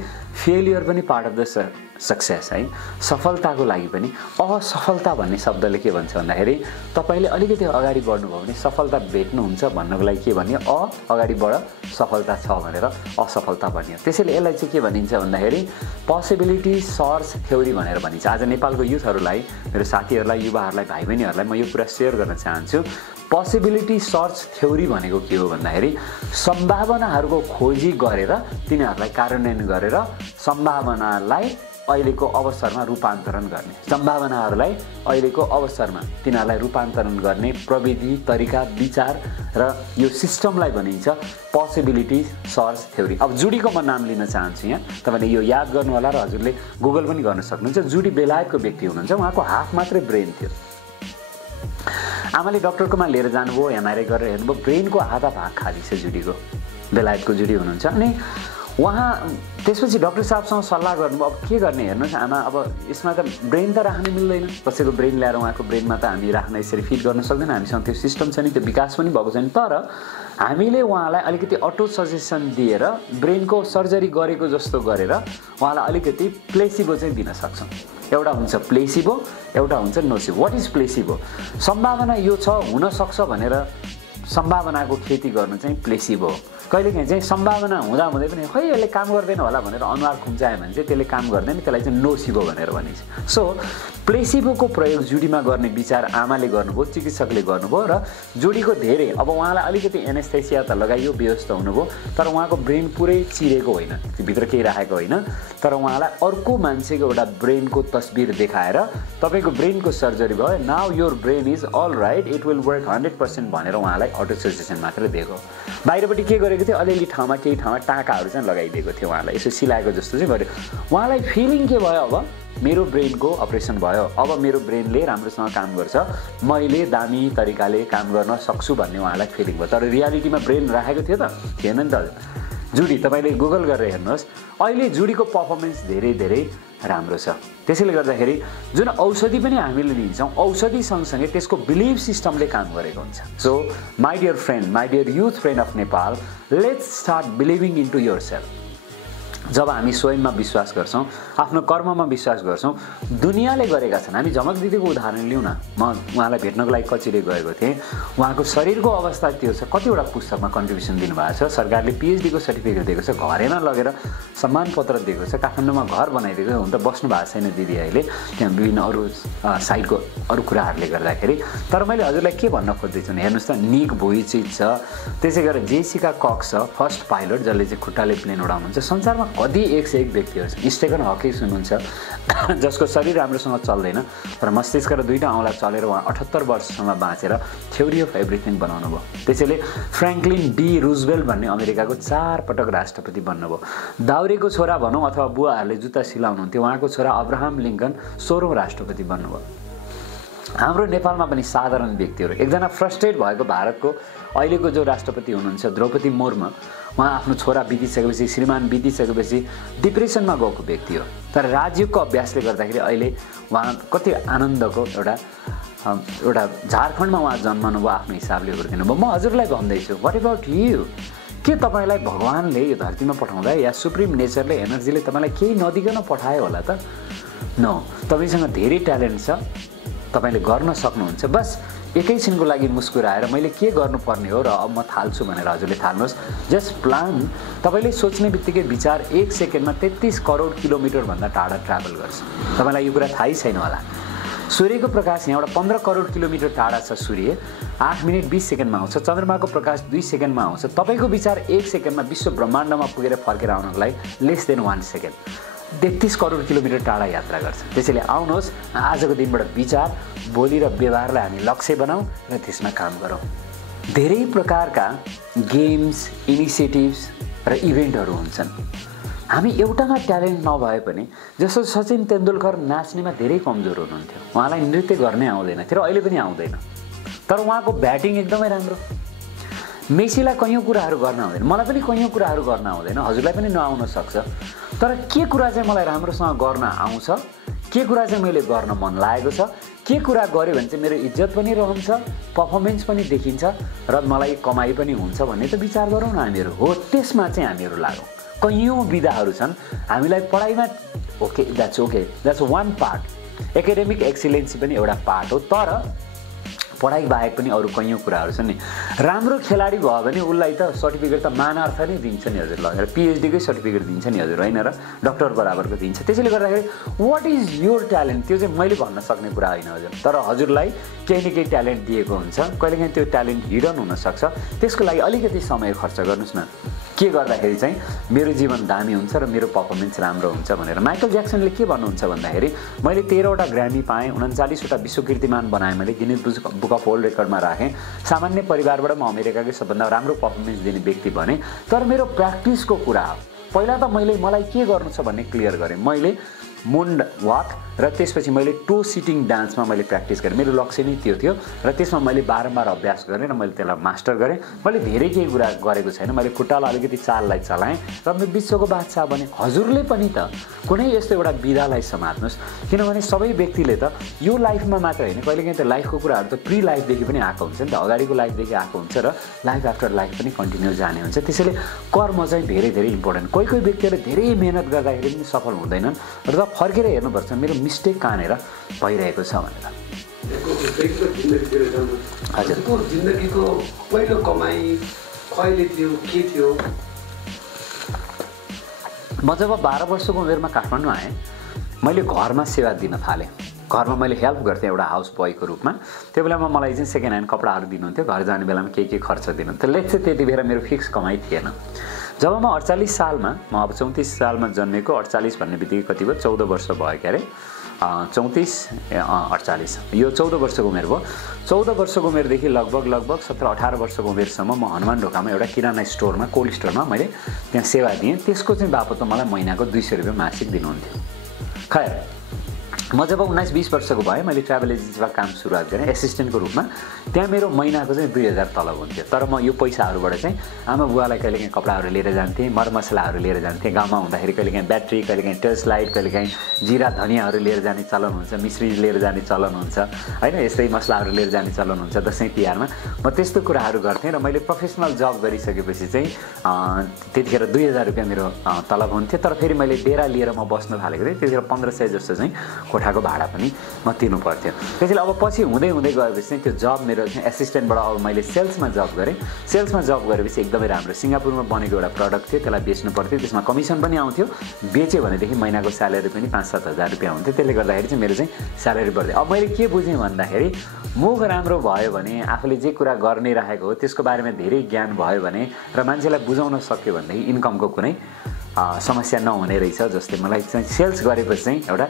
फेलियर पनि पार्ट अफ द सक्सेस है। सफलताको लागि पनि असफलता भन्ने शब्दले के भन्छ भन्दाखेरि तपाईँले अलिकति अगाडि बढ्नुभयो भने सफलता भेट्नुहुन्छ भन्नको लागि के भन्यो? अगाडि बढ सफलता छ भनेर असफलता भन्यो। त्यसैले यसलाई चाहिँ के भनिन्छ भन्दाखेरि पोसिबिलिटी सर्च थ्योरी भनेर भनिन्छ। आज नेपालको युथहरूलाई, मेरो साथीहरूलाई, युवाहरूलाई, भाइ बहिनीहरूलाई म यो कुरा सेयर गर्न चाहन्छु। पोसिबिलिटी सर्च थ्योरी भनेको के हो भन्दाखेरि सम्भावनाहरूको खोजी गरेर तिनीहरूलाई कार्यान्वयन गरेर सम्भावनालाई अहिलेको अवसरमा रूपान्तरण गर्ने, सम्भावनाहरूलाई अहिलेको अवसरमा तिनीहरूलाई रूपान्तरण गर्ने प्रविधि, तरिका, विचार र यो सिस्टमलाई भनिन्छ पोसिबिलिटी सर्च थ्योरी। अब जुडीको म नाम लिन चाहन्छु यहाँ, तपाईँले यो याद गर्नु होला र हजुरले गुगल पनि गर्न सक्नुहुन्छ। जुडी बेलायतको व्यक्ति हुनुहुन्छ, उहाँको हाफ मात्रै ब्रेन थियो। आमाले डक्टरकोमा लिएर जानुभयो, एमआरआई गरेर हेर्नुभयो, ब्रेनको आधा भाग खाली छ जुडीको। बेलायतको जुडी हुनुहुन्छ। अनि उहाँ त्यसपछि डाक्टर साहबसँग सल्लाह गर्नुभयो, अब के गर्ने हेर्नुहोस् आमा, अब यसमा त ब्रेन त राख्न मिल्दैन, कसैको ब्रेन ल्याएर उहाँको ब्रेनमा त हामी राख्न यसरी फिट गर्न सक्दैन, हामीसँग त्यो सिस्टम छ नि, त्यो विकास पनि भएको छैन। तर हामीले उहाँलाई अलिकति अटो सजेसन दिएर ब्रेनको सर्जरी गरेको जस्तो गरेर उहाँलाई अलिकति प्लेसिबो चाहिँ दिन सक्छौँ। एउटा हुन्छ प्लेसिबो, एउटा हुन्छ नोसिबो। What is placebo? सम्भावना यो छ, हुनसक्छ भनेर सम्भावनाको खेती गर्नु चाहिँ प्लेसिबो हो। कहिलेकाहीँ चाहिँ सम्भावना हुँदा हुँदै पनि खै यसले काम गर्दैन होला भनेर अनुहार खुम्चायो भने चाहिँ त्यसले काम गर्दैन, त्यसलाई चाहिँ नोसिबो भनेर भनिन्छ। सो प्लेसिबोको प्रयोग जुडीमा गर्ने विचार आमाले गर्नुभयो, चिकित्सकले गर्नुभयो र जुडीको धेरै, अब उहाँलाई अलिकति एनेस्थेसिया त लगाइयो, व्यवस्था हुनुभयो, तर उहाँको ब्रेन पुरै चिरेको होइन, भित्र केही राखेको होइन, तर उहाँलाई अर्को मान्छेको एउटा ब्रेनको तस्बिर देखाएर तपाईँको ब्रेनको सर्जरी भयो, now your brain is all right, it will work 100% भनेर उहाँलाई अटो सजेसन मात्र दिएको। बाहिरपट्टि के गरेको थियो, अलिअलि ठाउँमा केही ठाउँमा टाँकाहरू चाहिँ लगाइदिएको थियो उहाँलाई, यसो सिलाएको जस्तो चाहिँ गर्यो। उहाँलाई फिलिङ के भयो, अब मेरो ब्रेनको अपरेसन भयो, अब मेरो ब्रेनले राम्रोसँग काम गर्छ, मैले दामी तरिकाले काम गर्न सक्छु भन्ने उहाँलाई फिलिङ भयो। तर रियालिटीमा ब्रेन राखेको थियो त थिएन नि त। जुडी तपाईँले गुगल गरेर हेर्नुहोस्, अहिले जुडीको पर्फर्मेन्स धेरै धेरै राम्रो छ। त्यसैले गर्दाखेरि जुन औषधि पनि हामीले लिन्छौँ, औषधि सँगसँगै त्यसको बिलिफ सिस्टमले काम गरेको हुन्छ। So my dear friend, my dear youth friend of Nepal, let's start believing into yourself. जब हामी स्वयंमा विश्वास गर्छौँ, आफ्नो कर्ममा विश्वास गर्छौँ, दुनियाँले गरेका छन्। हामी झमक दिदीको उदाहरण लिउँ न, म उहाँलाई भेट्नको लागि कचिरे गएको थिएँ, उहाँको शरीरको अवस्था त्यो छ, कतिवटा पुस्तकमा कन्ट्रिब्युसन दिनुभएको छ, सरकारले पिएचडीको सर्टिफिकेट दिएको छ, घरैमा लगेर सम्मान पत्र दिएको छ, काठमाडौँमा घर बनाइदिएको छ। हुन त बस्नु भएको छैन दिदी अहिले, त्यहाँ विभिन्न अरू साइडको अरू कुराहरूले गर्दाखेरि। तर मैले हजुरलाई के भन्न खोज्दैछु भने हेर्नुहोस् त, निक भुइचिच छ, त्यसै गरेर जेसिका कक्स छ, फर्स्ट पाइलट जसले चाहिँ खुट्टाले प्लेन उडाउनुहुन्छ। संसारमा कति 101 व्यक्तिहरू छन्। स्टेफन हकिन्स हुनुहुन्छ जसको शरीर राम्रोसँग चल्दैन, तर मस्तिष्क र दुईटा औँला चलेर उहाँ 78 वर्षसम्म बाँचेर थ्योरी अफ एभ्रिथिङ बनाउनु भयो। त्यसैले फ्र्याङ्कलिन डी रुजवेल्ट भन्ने अमेरिकाको 4 पटक राष्ट्रपति बन्नुभयो। दाउरेको छोरा भनौँ अथवा बुवाहरूले जुत्ता सिलाउनुहुन्थ्यो, उहाँको छोरा अब्राहम लिङ्कन 16औं राष्ट्रपति बन्नुभयो। हाम्रो नेपालमा पनि साधारण व्यक्तिहरू, एकजना फ्रस्ट्रेट भएको भारतको अहिलेको जो राष्ट्रपति हुनुहुन्छ द्रौपदी मुर्मू, उहाँ आफ्नो छोरा बितिसकेपछि, श्रीमान बितिसकेपछि डिप्रेसनमा गएको व्यक्ति हो। तर राजयोगको अभ्यासले गर्दाखेरि अहिले उहाँ कति आनन्दको एउटा झारखण्डमा उहाँ जन्मनु भयो, आफ्नो हिसाबले हुर्किनु भयो। म हजुरलाई भन्दैछु, वाट एबाउट यु? के तपाईँलाई भगवानले यो धरतीमा पठाउँदा या सुप्रिम नेचरले, एनर्जीले तपाईँलाई केही नदिकन पठायो होला त? नो, तपाईँसँग धेरै ट्यालेन्ट छ, तपाईँले गर्न सक्नुहुन्छ। बस एकैछिनको लागि मुस्कुराएर मैले के गर्नुपर्ने हो र अब म थाल्छु भनेर हजुरले थाल्नुहोस्। Just plan. तपाईँले सोच्ने बित्तिकै विचार 1 सेकेन्डमा 33 करोड किलोमिटरभन्दा टाढा ट्राभल गर्छ। तपाईँलाई यो कुरा थाहै छैन होला। सूर्यको प्रकाश यहाँबाट 15 करोड किलोमिटर टाढा छ। सूर्य 8 मिनट 20 सेकेन्डमा आउँछ। चन्द्रमाको प्रकाश 2 सेकेन्डमा आउँछ। तपाईँको विचार 1 सेकेन्डमा विश्व ब्रह्माण्डमा पुगेर फर्केर आउनको लागि less than 1 second 33 crore kilometre टाढा यात्रा गर्छ। त्यसैले आउनुहोस्, आजको दिनबाट विचार, बोली र व्यवहारलाई हामी लक्ष्य बनाऊ र त्यसमा काम गरौँ। धेरै प्रकारका गेम्स, इनिसिएटिभ्स र इभेन्टहरू हुन्छन्। हामी एउटामा ट्यालेन्ट नभए पनि, जस्तो सचिन तेन्दुलकर नाच्नेमा धेरै कमजोर हुनुहुन्थ्यो, उहाँलाई नृत्य गर्नै आउँदैन थियो र अहिले पनि आउँदैन, तर उहाँको ब्याटिङ एकदमै राम्रो। मेसीलाई कैयौँ कुराहरू गर्न आउँदैन, मलाई पनि कैयौँ कुराहरू गर्न आउँदैन, हजुरलाई पनि नआउन सक्छ। तर के कुरा चाहिँ मलाई राम्रोसँग गर्न आउँछ, के कुरा चाहिँ मैले गर्न मन लागेको छ, के कुरा गऱ्यो भने चाहिँ मेरो इज्जत पनि रहन्छ, पर्फर्मेन्स पनि देखिन्छ र मलाई कमाइ पनि हुन्छ भन्ने त विचार गरौँ न हामीहरू। हो, त्यसमा चाहिँ हामीहरू लागौँ। कैयौँ विधाहरू छन् हामीलाई पढाइमा। Okay, that's one part. Academic excellency पनि एउटा पार्ट हो, तर पढाइ बाहेक पनि अरू कैयौँ कुराहरू छन् नि। राम्रो खेलाडी भयो भने उसलाई त सर्टिफिकेट त मानार्थ नै दिन्छ नि हजुर, लगेर पिएचडीकै सर्टिफिकेट दिन्छ नि हजुर, होइन र? डक्टर बराबरको दिन्छ। त्यसैले गर्दाखेरि वाट इज योर ट्यालेन्ट, त्यो चाहिँ मैले भन्न सक्ने कुरा होइन हजुर। तर हजुरलाई केही न केही ट्यालेन्ट दिएको हुन्छ, कहिलेकाहीँ त्यो ट्यालेन्ट हिडन हुनसक्छ। त्यसको लागि अलिकति समय खर्च गर्नुहोस् न। के गर्दाखेरि चाहिँ मेरो जीवन दामी हुन्छ र मेरो पर्फर्मेन्स राम्रो हुन्छ भनेर। माइकल ज्याक्सनले के भन्नुहुन्छ भन्दाखेरि मैले 13वटा ग्रामी पाएँ, 39वटा विश्व कीर्तिमान बनाएँ, मैले गिनिज बुक अफ वर्ल्ड रेकर्डमा राखेँ, सामान्य परिवारबाट म अमेरिकाकै सबभन्दा राम्रो पर्फर्मेन्स दिने व्यक्ति भने। तर मेरो प्र्याक्टिसको कुरा हो, पहिला त मलाई के गर्नु छ भन्ने क्लियर गरेँ। मैले मुन वाक र त्यसपछि मैले टो सिटिङ डान्समा मैले प्र्याक्टिस गरेँ, मेरो लक्ष्य नै त्यो थियो र त्यसमा मैले बारम्बार अभ्यास गरेँ र मैले त्यसलाई मास्टर गरेँ। मैले धेरै केही कुरा गरेको छैन, मैले खुट्टालाई अलिकति चाललाई चलाएँ र म विश्वको बादशाह बने। हजुरले पनि त कुनै यस्तो एउटा विधालाई समात्नुहोस्, किनभने सबै व्यक्तिले त यो लाइफमा मात्र होइन, कहिलेकाहीँ त लाइफको कुराहरू त प्री लाइफदेखि पनि आएको हुन्छ नि त, अगाडिको लाइफदेखि आएको हुन्छ र लाइफ आफ्टर लाइफ पनि कन्टिन्यू जाने हुन्छ। त्यसैले कर्म चाहिँ धेरै धेरै इम्पोर्टेन्ट। कोही कोही व्यक्तिहरूले धेरै मेहनत गर्दाखेरि पनि सफल हुँदैनन् र फर्केर हेर्नुपर्छ मेरो मिस्टेक कहाँनिर भइरहेको छ भनेर। हजुरको जिन्दगीको पहिलो कमाइ कहिले थियो, के थियो? म जब 12 वर्षको उमेरमा काठमाडौँ आएँ, मैले घरमा सेवा दिन थालेँ। घरमा मैले हेल्प गर्थेँ एउटा हाउस बोयको रूपमा। त्यो बेलामा मलाई चाहिँ सेकेन्ड ह्यान्ड कपडाहरू दिनुहुन्थ्यो, घर जाने बेलामा के खर्च दिनुहुन्थ्यो। लेट्स चाहिँ त्यति बेला मेरो फिक्स कमाइ थिएन। जब म 48 सालमा, म अब 34 सालमा जन्मेको, 48 भन्ने बित्तिकै कति भयो, 14 वर्ष भयो के अरे, 34 48 यो 14 वर्षको उमेर भयो। 14 वर्षको उमेरदेखि लगभग 17-18 वर्षको उमेरसम्म म हनुमान ढोकामा एउटा किराना स्टोरमा, कोल्ड स्टोरमा मैले त्यहाँ सेवा दिएँ। त्यसको चाहिँ बापत मलाई महिनाको 200 रुपियाँ मासिक दिनुहुन्थ्यो। खैर म जब 19-20 वर्षको भएँ, मैले ट्राभल एजेन्सीमा काम सुरुवात गरेँ एसिस्टेन्टको रूपमा। त्यहाँ मेरो महिनाको चाहिँ 2000 तलब हुन्थ्यो। तर म यो पैसाहरूबाट चाहिँ आमा बुवालाई कहिलेकाहीँ कपडाहरू लिएर जान्थेँ, मरमसलाहरू लिएर जान्थेँ, गाउँमा हुँदाखेरि कहिलेकाहीँ ब्याट्री, कहिलेकाहीँ टर्च लाइट, कहिलेकाहीँ जिरा धनियाँहरू लिएर जाने चलन हुन्छ, मिश्री लिएर जाने चलन हुन्छ होइन, यस्तै मसलाहरू लिएर जाने चलन हुन्छ दसैँ तिहारमा। म त्यस्तो कुराहरू गर्थेँ र मैले प्रोफेसनल जब गरिसकेपछि चाहिँ त्यतिखेर 2000 रुपियाँ मेरो तलब हुन्थ्यो। तर फेरि मैले डेरा लिएर म बस्न थालेको थिएँ, त्यतिखेर 1500 जस्तो चाहिँ कोठाको भाडा पनि म तिर्नु पर्थ्यो। त्यसैले अब पछि हुँदै गएपछि चाहिँ त्यो जब मेरो चाहिँ एसिस्टेन्टबाट अब मैले सेल्समा जब गरेँ। सेल्समा जब गरेपछि एकदमै राम्रो, सिङ्गापुरमा बनेको एउटा प्रडक्ट थियो, त्यसलाई बेच्नु पर्थ्यो, त्यसमा कमिसन पनि आउँथ्यो। बेच्यो भनेदेखि महिनाको स्यालेरी पनि 5-7 हजार रुपियाँ हुन्थ्यो। त्यसले गर्दाखेरि चाहिँ मेरो चाहिँ स्यालेरी बढ्थ्यो। अब मैले के बुझेँ भन्दाखेरि मुख राम्रो भयो भने, आफूले जे कुरा गर्ने राखेको हो त्यसको बारेमा धेरै ज्ञान भयो भने र मान्छेलाई बुझाउन सक्यो भनेदेखि इन्कमको कुनै समस्या नहुने रहेछ। जस्तै मलाई चाहिँ सेल्स गरेपछि चाहिँ एउटा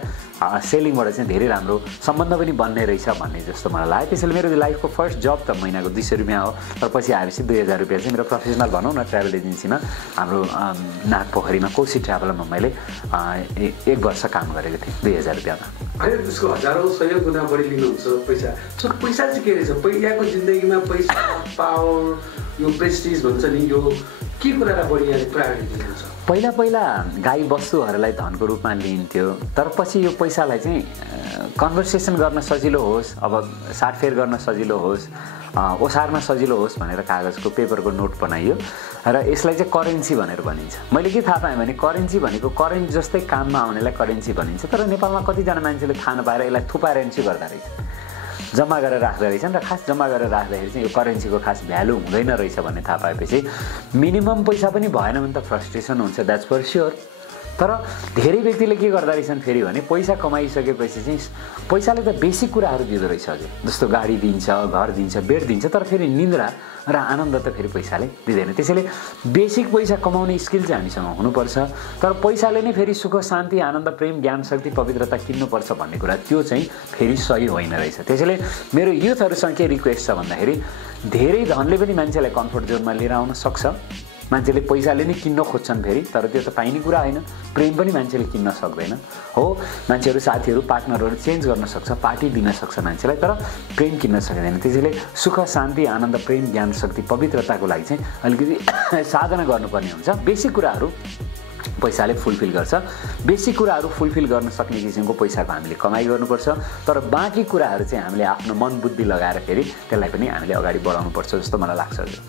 सेलिङबाट चाहिँ धेरै राम्रो सम्बन्ध पनि बन्ने रहेछ भन्ने जस्तो मलाई लाग्यो। त्यसैले मेरो लाइफको फर्स्ट जब त महिनाको 200 रुपियाँ हो, तर पछि आएपछि 2000 रुपियाँ चाहिँ मेरो प्रोफेसनल भनौँ न ट्राभल एजेन्सीमा, हाम्रो नागपोखरीमा कोसी ट्राभलमा मैले 1 वर्ष काम गरेको थिएँ 2000 रुपियाँमा। होइन, त्यसको हजारौँ 100 गुणा बढी लिनुहुन्छ पैसा। सो पैसा चाहिँ के रहेछ? पहिलाको जिन्दगीमा पैसा, पावर, यो प्रेस्टिज भन्छ नि, यो के कुरालाई बढी यहाँले प्रायोरिटी दिनुहुन्छ? पहिला गाई बस्तुहरूलाई धनको रूपमा लिइन्थ्यो, तर पछि यो पैसालाई चाहिँ कन्भर्सेसन गर्न सजिलो होस्, अब साटफेर गर्न सजिलो होस्, ओसार्न सजिलो होस् भनेर कागजको पेपरको नोट बनाइयो र यसलाई चाहिँ करेन्सी भनेर भनिन्छ। मैले के थाहा पाएँ भने करेन्सी भनेको करेन्ट जस्तै काममा आउनेलाई करेन्सी भनिन्छ, तर नेपालमा कतिजना मान्छेले थाहा नपाएर यसलाई थुपारेन्सी गर्दा रहेछ, जम्मा गरेर राख्दा रहेछन् र खास जम्मा गरेर राख्दाखेरि चाहिँ यो करेन्सीको खास भ्यालु हुँदैन रहेछ भन्ने थाहा पाएपछि मिनिमम पैसा पनि भएन भने त फ्रस्ट्रेसन हुन्छ, द्याट्स फर स्योर। तर धेरै व्यक्तिले के गर्दा रहेछन् फेरि भने पैसा कमाइसकेपछि चाहिँ पैसाले त बेसिक कुराहरू दिँदो रहेछ हजुर, जस्तो गाडी दिन्छ, घर दिन्छ, बेड दिन्छ, तर फेरि निन्द्रा र आनन्द त फेरि पैसाले दिँदैन। त्यसैले बेसिक पैसा कमाउने स्किल चाहिँ हामीसँग हुनुपर्छ, तर पैसाले नै फेरि सुख, शान्ति, आनन्द, प्रेम, ज्ञान, शक्ति, पवित्रता किन्नुपर्छ भन्ने कुरा त्यो चाहिँ फेरि सही होइन रहेछ। त्यसैले मेरो युथहरूसँग के रिक्वेस्ट छ भन्दाखेरि धेरै धनले पनि मान्छेलाई कम्फर्ट जोनमा लिएर आउन सक्छ, मान्छेले पैसाले नै किन्न खोज्छन् फेरि, तर त्यो त पाइने कुरा होइन। प्रेम पनि मान्छेले किन्न सक्दैन हो, मान्छेहरू, साथीहरू, पार्टनरहरू चेन्ज गर्न सक्छ, पार्टी दिन सक्छ मान्छेलाई, तर प्रेम किन्न सक्दैन। त्यसैले सुख, शान्ति, आनन्द, प्रेम, ज्ञान, शक्ति, पवित्रताको लागि चाहिँ अलिकति साधना गर्नुपर्ने हुन्छ। बेसिक कुराहरू पैसाले फुलफिल गर्छ, बेसिक कुराहरू फुलफिल गर्न सक्ने किसिमको पैसाको हामीले कमाइ गर्नुपर्छ, तर बाँकी कुराहरू चाहिँ हामीले आफ्नो मन बुद्धि लगाएर फेरि त्यसलाई पनि हामीले अगाडि बढाउनुपर्छ जस्तो मलाई लाग्छ हजुर।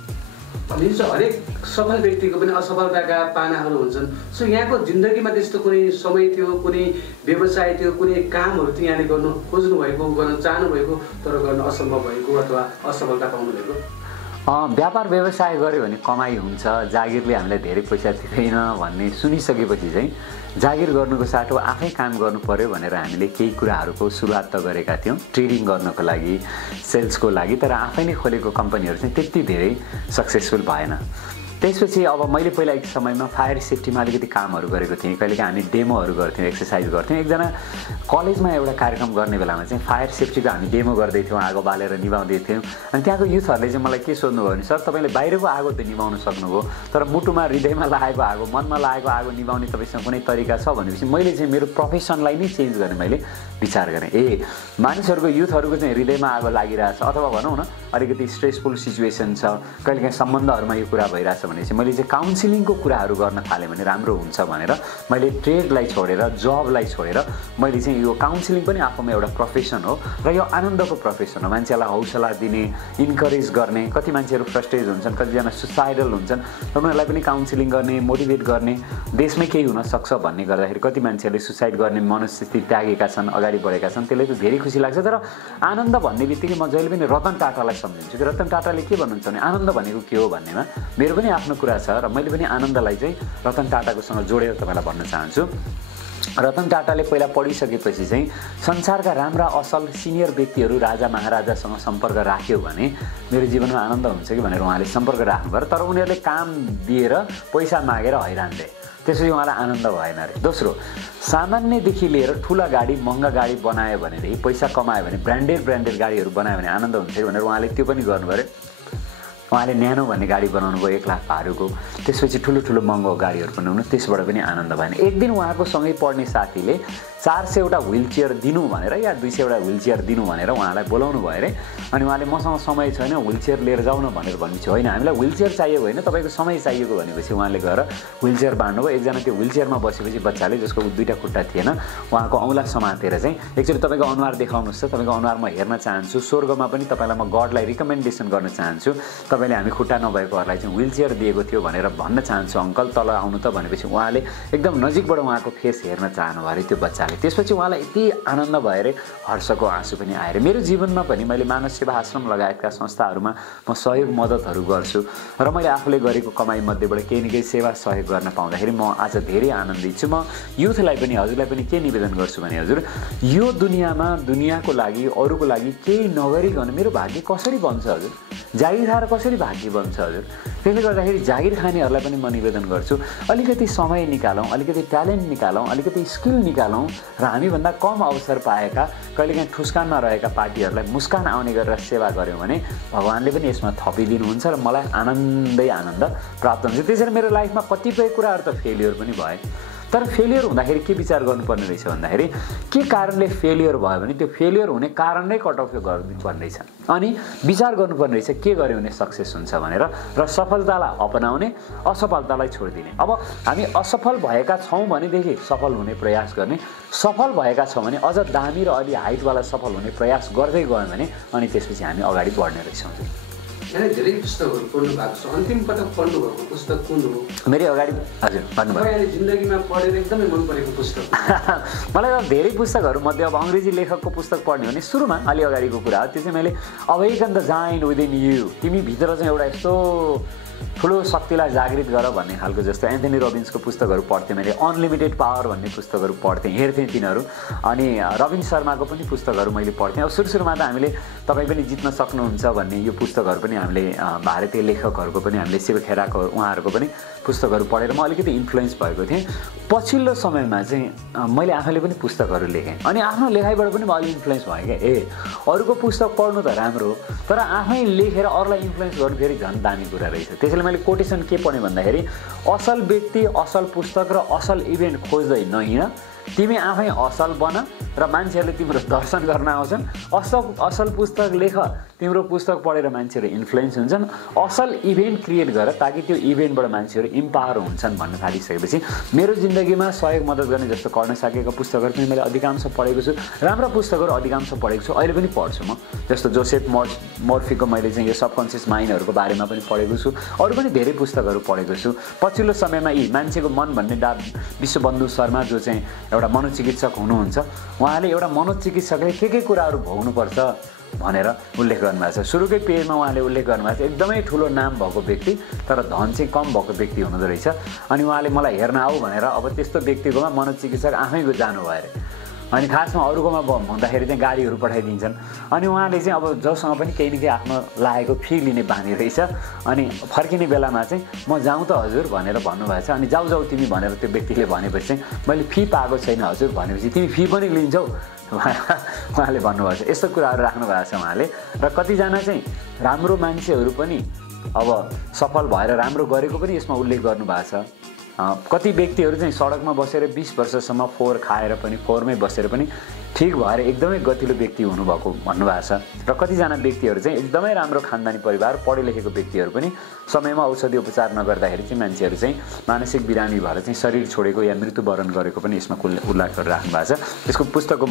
भनिन्छ हरेक सफल व्यक्तिको पनि असफलताका पानाहरू हुन्छन्। सो यहाँको जिन्दगीमा त्यस्तो कुनै समय थियो, कुनै व्यवसाय थियो, कुनै कामहरू थियो यहाँले गर्नु खोज्नु भएको, गर्न चाहनुभएको तर गर्न असम्भव भएको अथवा असफलता पाउनु भएको? व्यापार व्यवसाय गऱ्यो भने कमाइ हुन्छ, जागिरले हामीलाई धेरै पैसा दिँदैन भन्ने सुनिसकेपछि चाहिँ जागिर गर्नुको साटो आफै काम गर्नु पर्यो भनेर हामीले केही कुराहरूको सुरुवात त गरेका थियौँ ट्रेडिङ गर्नको लागि, सेल्सको लागि, तर आफै नै खोलेको कम्पनीहरू चाहिँ त्यति धेरै सक्सेसफुल भएन। त्यसपछि अब मैले पहिला एक समयमा फायर सेफ्टीमा अलिकति कामहरू गरेको थिएँ। कहिलेकाहीँ हामी डेमोहरू गर्थ्यौँ, एक्सर्साइज गर्थ्यौँ। एकजना कलेजमा एउटा कार्यक्रम गर्ने बेलामा चाहिँ फायर सेफ्टीको हामी डेमो गर्दै थियौँ, आगो बालेर निभाउँदै थियौँ। अनि त्यहाँको युथहरूले चाहिँ मलाई के सोध्नुभयो भने सर तपाईँले बाहिरको आगो त निभाउन सक्नुभयो, तर मुटुमा हृदयमा लागेको आगो, मनमा लागेको आगो निभाउने तपाईँसँग कुनै तरिका छ भनेपछि मैले चाहिँ मेरो प्रोफेसनलाई नै चेन्ज गर्ने मैले विचार गरेँ। मानिसहरूको युथहरूको चाहिँ हृदयमा आगो लागिरहेछ अथवा भनौँ न अलिकति स्ट्रेसफुल सिचुएसन छ, कहिलेकाहीँ सम्बन्धहरूमा यो कुरा भइरहेछ भने चाहिँ मैले चाहिँ काउन्सिलिङको कुराहरू गर्न थालेँ भने राम्रो हुन्छ भनेर मैले ट्रेडलाई छोडेर, जबलाई छोडेर मैले चाहिँ यो काउन्सिलिङ पनि आफूमा एउटा प्रोफेसन हो र यो आनन्दको प्रोफेसन हो। मान्छेलाई हौसला दिने, इन्करेज गर्ने, कति मान्छेहरू फ्रस्ट्रेट हुन्छन्, कतिजना सुसाइडल हुन्छन्, उनीहरूलाई पनि काउन्सिलिङ गर्ने, मोटिभेट गर्ने, देशमै केही हुनसक्छ भन्ने गर्दाखेरि कति मान्छेहरूले सुसाइड गर्ने मनस्थिति त्यागेका छन्, अगाडि बढेका छन्। त्यसले त धेरै खुसी लाग्छ। तर आनन्द भन्ने बित्तिकै म जहिले पनि रतन टाटालाई सम्झिन्छु कि रतन टाटाले के भन्नुहुन्छ भने आनन्द भनेको के हो भन्नेमा मेरो पनि आफ्नो कुरा छ र मैले पनि आनन्दलाई चाहिँ रतन टाटाकोसँग जोडेर तपाईँलाई भन्न चाहन्छु। रतन टाटाले पहिला पढिसकेपछि चाहिँ संसारका राम्रा असल सिनियर व्यक्तिहरू राजा महाराजासँग सम्पर्क राख्यो भने मेरो जीवनमा आनन्द हुन्छ कि भनेर उहाँले सम्पर्क राख्नुभयो। तर उनीहरूले काम दिएर पैसा मागेर हैरानले, त्यसपछि उहाँलाई आनन्द भएन अरे। दोस्रो, सामान्यदेखि लिएर ठुला गाडी, महँगा गाडी बनायो भनेदेखि पैसा कमायो भने ब्रान्डेड गाडीहरू बनायो भने आनन्द हुन्छ कि भनेर उहाँले त्यो पनि गर्नुभयो अरे। उहाँले न्यानो भन्ने गाडी बनाउनु भयो 1 लाख पारुको, त्यसपछि ठुलो महँगो गाडीहरू बनाउनु, त्यसबाट पनि आनन्द भएन। एक दिन उहाँको सँगै पढ्ने साथीले 400 वटा व्हील चेयर दिनु भनेर या 200 वटा व्हील चेयर दिनु भनेर उहाँलाई बोलाउनु भयो अरे। अनि उहाँले मसँग समय छैन, व्हील चेयर लिएर जाउँ न भनेर भनेपछि होइन, हामीलाई व्हील चेयर चाहिएको होइन, तपाईँको समय चाहिएको भनेपछि उहाँले गएर व्हील चेयर बाँड्नुभयो। एकजना त्यो व्हील चेयरमा बसेपछि बच्चाले, जसको 2टा खुट्टा थिएन, उहाँको औँला समातेर चाहिँ एकचोटि तपाईँको अनुहार देखाउनुहोस् त, तपाईँको अनुहार म हेर्न चाहन्छु, स्वर्गमा पनि तपाईँलाई म गडलाई रिकमेन्डेसन गर्न चाहन्छु, तपाईँले हामी खुट्टा नभएकोहरूलाई चाहिँ व्हील चेयर दिएको थियो भनेर भन्न चाहन्छु अङ्कल, तल आउनु त भनेपछि उहाँले एकदम नजिकबाट उहाँको फेस हेर्न चाहनुभयो अरे त्यो बच्चाले। त्यसपछि उहाँलाई यति आनन्द भएर हर्षको आँसु पनि आएर। मेरो जीवनमा पनि मैले मानव सेवा आश्रम लगायतका संस्थाहरूमा म सहयोग मद्दतहरू गर्छु र मैले आफूले गरेको कमाई मध्येबाट केही न केही सेवा सहयोग गर्न पाउँदाखेरि म आज धेरै आनन्दित छु। म युथलाई पनि, हजुरलाई पनि के निवेदन गर्छु भने हजुर, यो दुनियाँमा दुनियाँको लागि, अरूको लागि केही नगरिकन मेरो भाग्य कसरी बन्छ हजुर, जागिर खाएर कसरी भाग्य बन्छ हजुर। त्यसले गर्दाखेरि जागिर खानेहरूलाई पनि म निवेदन गर्छु, अलिकति समय निकालौँ, अलिकति ट्यालेन्ट निकालौँ, अलिकति स्किल निकालौँ र हामीभन्दा कम अवसर पाएका, कहिलेकाहीँ ठुस्कानमा रहेका पार्टीहरूलाई मुस्कान आउने गरेर सेवा गऱ्यौँ भने भगवान्ले पनि यसमा थपिदिनुहुन्छ र मलाई आनन्द प्राप्त हुन्छ। त्यसरी मेरो लाइफमा कतिपय कुराहरू त फेलियर पनि भए, तर फेलियर हुँदाखेरि के विचार गर्नुपर्ने रहेछ भन्दाखेरि के कारणले फेलियर भयो भने त्यो फेलियर हुने कारण नै कट अफ गर्नुपर्ने रहेछ। अनि विचार गर्नुपर्ने रहेछ के गर्यो भने सक्सेस हुन्छ भनेर, र सफलतालाई अपनाउने, असफलतालाई छोडिदिने। अब हामी असफल भएका छौँ भनेदेखि सफल हुने प्रयास गर्ने, सफल भएका छौँ भने अझ दामी र अलि हाइटवाला सफल हुने प्रयास गर्दै गयौँ भने अनि त्यसपछि हामी अगाडि बढ्ने रहेछौँ। धेरै पुस्तकहरू पढ्नु भएको छ, अन्तिम पटक पढ्नु भएको पुस्तक कुन हो? मेरो अगाडि हजुर भन्नुभयो जिन्दगीमा पढेर एकदमै मन परेको पुस्तक? मलाई त धेरै पुस्तकहरू मध्ये अब अङ्ग्रेजी लेखकको पुस्तक पढ्ने भने सुरुमा अलि अगाडिको कुरा हो, त्यो चाहिँ मैले awaken the giant within you, तिमी भित्र चाहिँ एउटा यस्तो ठुलो शक्तिलाई जागृत गर भन्ने खालको, जस्तो एन्थनी रबिन्सको पुस्तकहरू पढ्थेँ मैले, अनलिमिटेड पावर भन्ने पुस्तकहरू पढ्थेँ, हेर्थेँ तिनीहरू। अनि रविन शर्माको पनि पुस्तकहरू मैले पढ्थेँ। अब सुरुमा त हामीले तपाईँ पनि जित्न सक्नुहुन्छ भन्ने यो पुस्तकहरू पनि हामीले भारतीय लेखकहरूको पनि हामीले शिव खेराको उहाँहरूको पनि पुस्तकहरू पढेर म अलिकति इन्फ्लुएन्स भएको थिएँ। पछिल्लो समयमा चाहिँ मैले आफैले पनि पुस्तकहरू लेखेँ अनि आफ्नो लेखाइबाट पनि म अलि इन्फ्लुएन्स भएँ क्या। अरूको पुस्तक पढ्नु त राम्रो, तर आफै लेखेर अरूलाई इन्फ्लुएन्स गर्नु फेरि झन् दामी कुरा रहेछ। त्यसैले मैले कोटेसन के पढेँ भन्दाखेरि असल व्यक्ति, असल पुस्तक र असल इभेन्ट खोज्दै नहिँड, तिमी आफै असल बन र मान्छेहरूले तिम्रो दर्शन गर्न आउँछन्। असल पुस्तक लेख, तिम्रो पुस्तक पढेर मान्छेहरू इन्फ्लुएन्स हुन्छन्। असल इभेन्ट क्रिएट गर ताकि त्यो इभेन्टबाट मान्छेहरू इम्पावर हुन्छन् भन्न थालिसकेपछि मेरो जिन्दगीमा सहयोग मद्दत गर्ने जस्तो कर्ण साकेका पुस्तकहरू पनि मैले अधिकांश पढेको छु। राम्रा पुस्तकहरू अधिकांश पढेको छु, अहिले पनि पढ्छु म। जस्तो जोसेफ मर्फीको मैले चाहिँ यो सबकन्सियस माइन्डहरूको बारेमा पनि पढेको छु, अरू पनि धेरै पुस्तकहरू पढेको छु। पछिल्लो समयमा यी मान्छेको मन भन्ने विश्वबन्धु शर्मा जो चाहिँ एउटा मनोचिकित्सक हुनुहुन्छ, उहाँले एउटा मनोचिकित्सकले के कुराहरू भोग्नुपर्छ भनेर उल्लेख गर्नुभएको छ। सुरुकै पेजमा उहाँले उल्लेख गर्नुभएको छ एकदमै ठुलो नाम भएको व्यक्ति तर धन चाहिँ कम भएको व्यक्ति हुँदो रहेछ। अनि उहाँले मलाई हेर्न आऊ भनेर अब त्यस्तो व्यक्तिकोमा मनोचिकित्सक आफै जानुभयो अरे। अनि खासमा अरूकोमा भन्दाखेरि चाहिँ गाडीहरू पठाइदिन्छन् अनि उहाँले चाहिँ अब जोसँग पनि केही न केही आफ्नो लागेको फी लिने बानी रहेछ अनि फर्किने बेलामा चाहिँ म जाउँ त हजुर भनेर भन्नुभएको छ अनि जाऊ तिमी भनेर त्यो व्यक्तिले भनेपछि चाहिँ मैले फी पाएको छैन हजुर भनेपछि तिमी फी पनि लिन्छौ उहाँले भन्नुभएको छ। यस्तो कुराहरू राख्नु भएको छ उहाँले। र कतिजना चाहिँ राम्रो मान्छेहरू पनि अब सफल भएर राम्रो गरेको पनि यसमा उल्लेख गर्नुभएको छ। कति व्यक्तिहरू चाहिँ सडकमा बसेर 20 वर्षसम्म फोहोर खाएर पनि फोहोरमै बसेर पनि ठिक भएर एकदमै गतिलो व्यक्ति हुनुभएको भन्नुभएको छ। र कतिजना व्यक्तिहरू चाहिँ एकदमै राम्रो खानदानी परिवार पढे लेखेको व्यक्तिहरू पनि समयमा औषधि उपचार नगर्दाखेरि चाहिँ मान्छेहरू चाहिँ मानसिक बिरामी भएर चाहिँ शरीर छोडेको या मृत्युवरण गरेको पनि यसमा उल्लेख गरेर राख्नु भएको छ। यसको पुस्तकको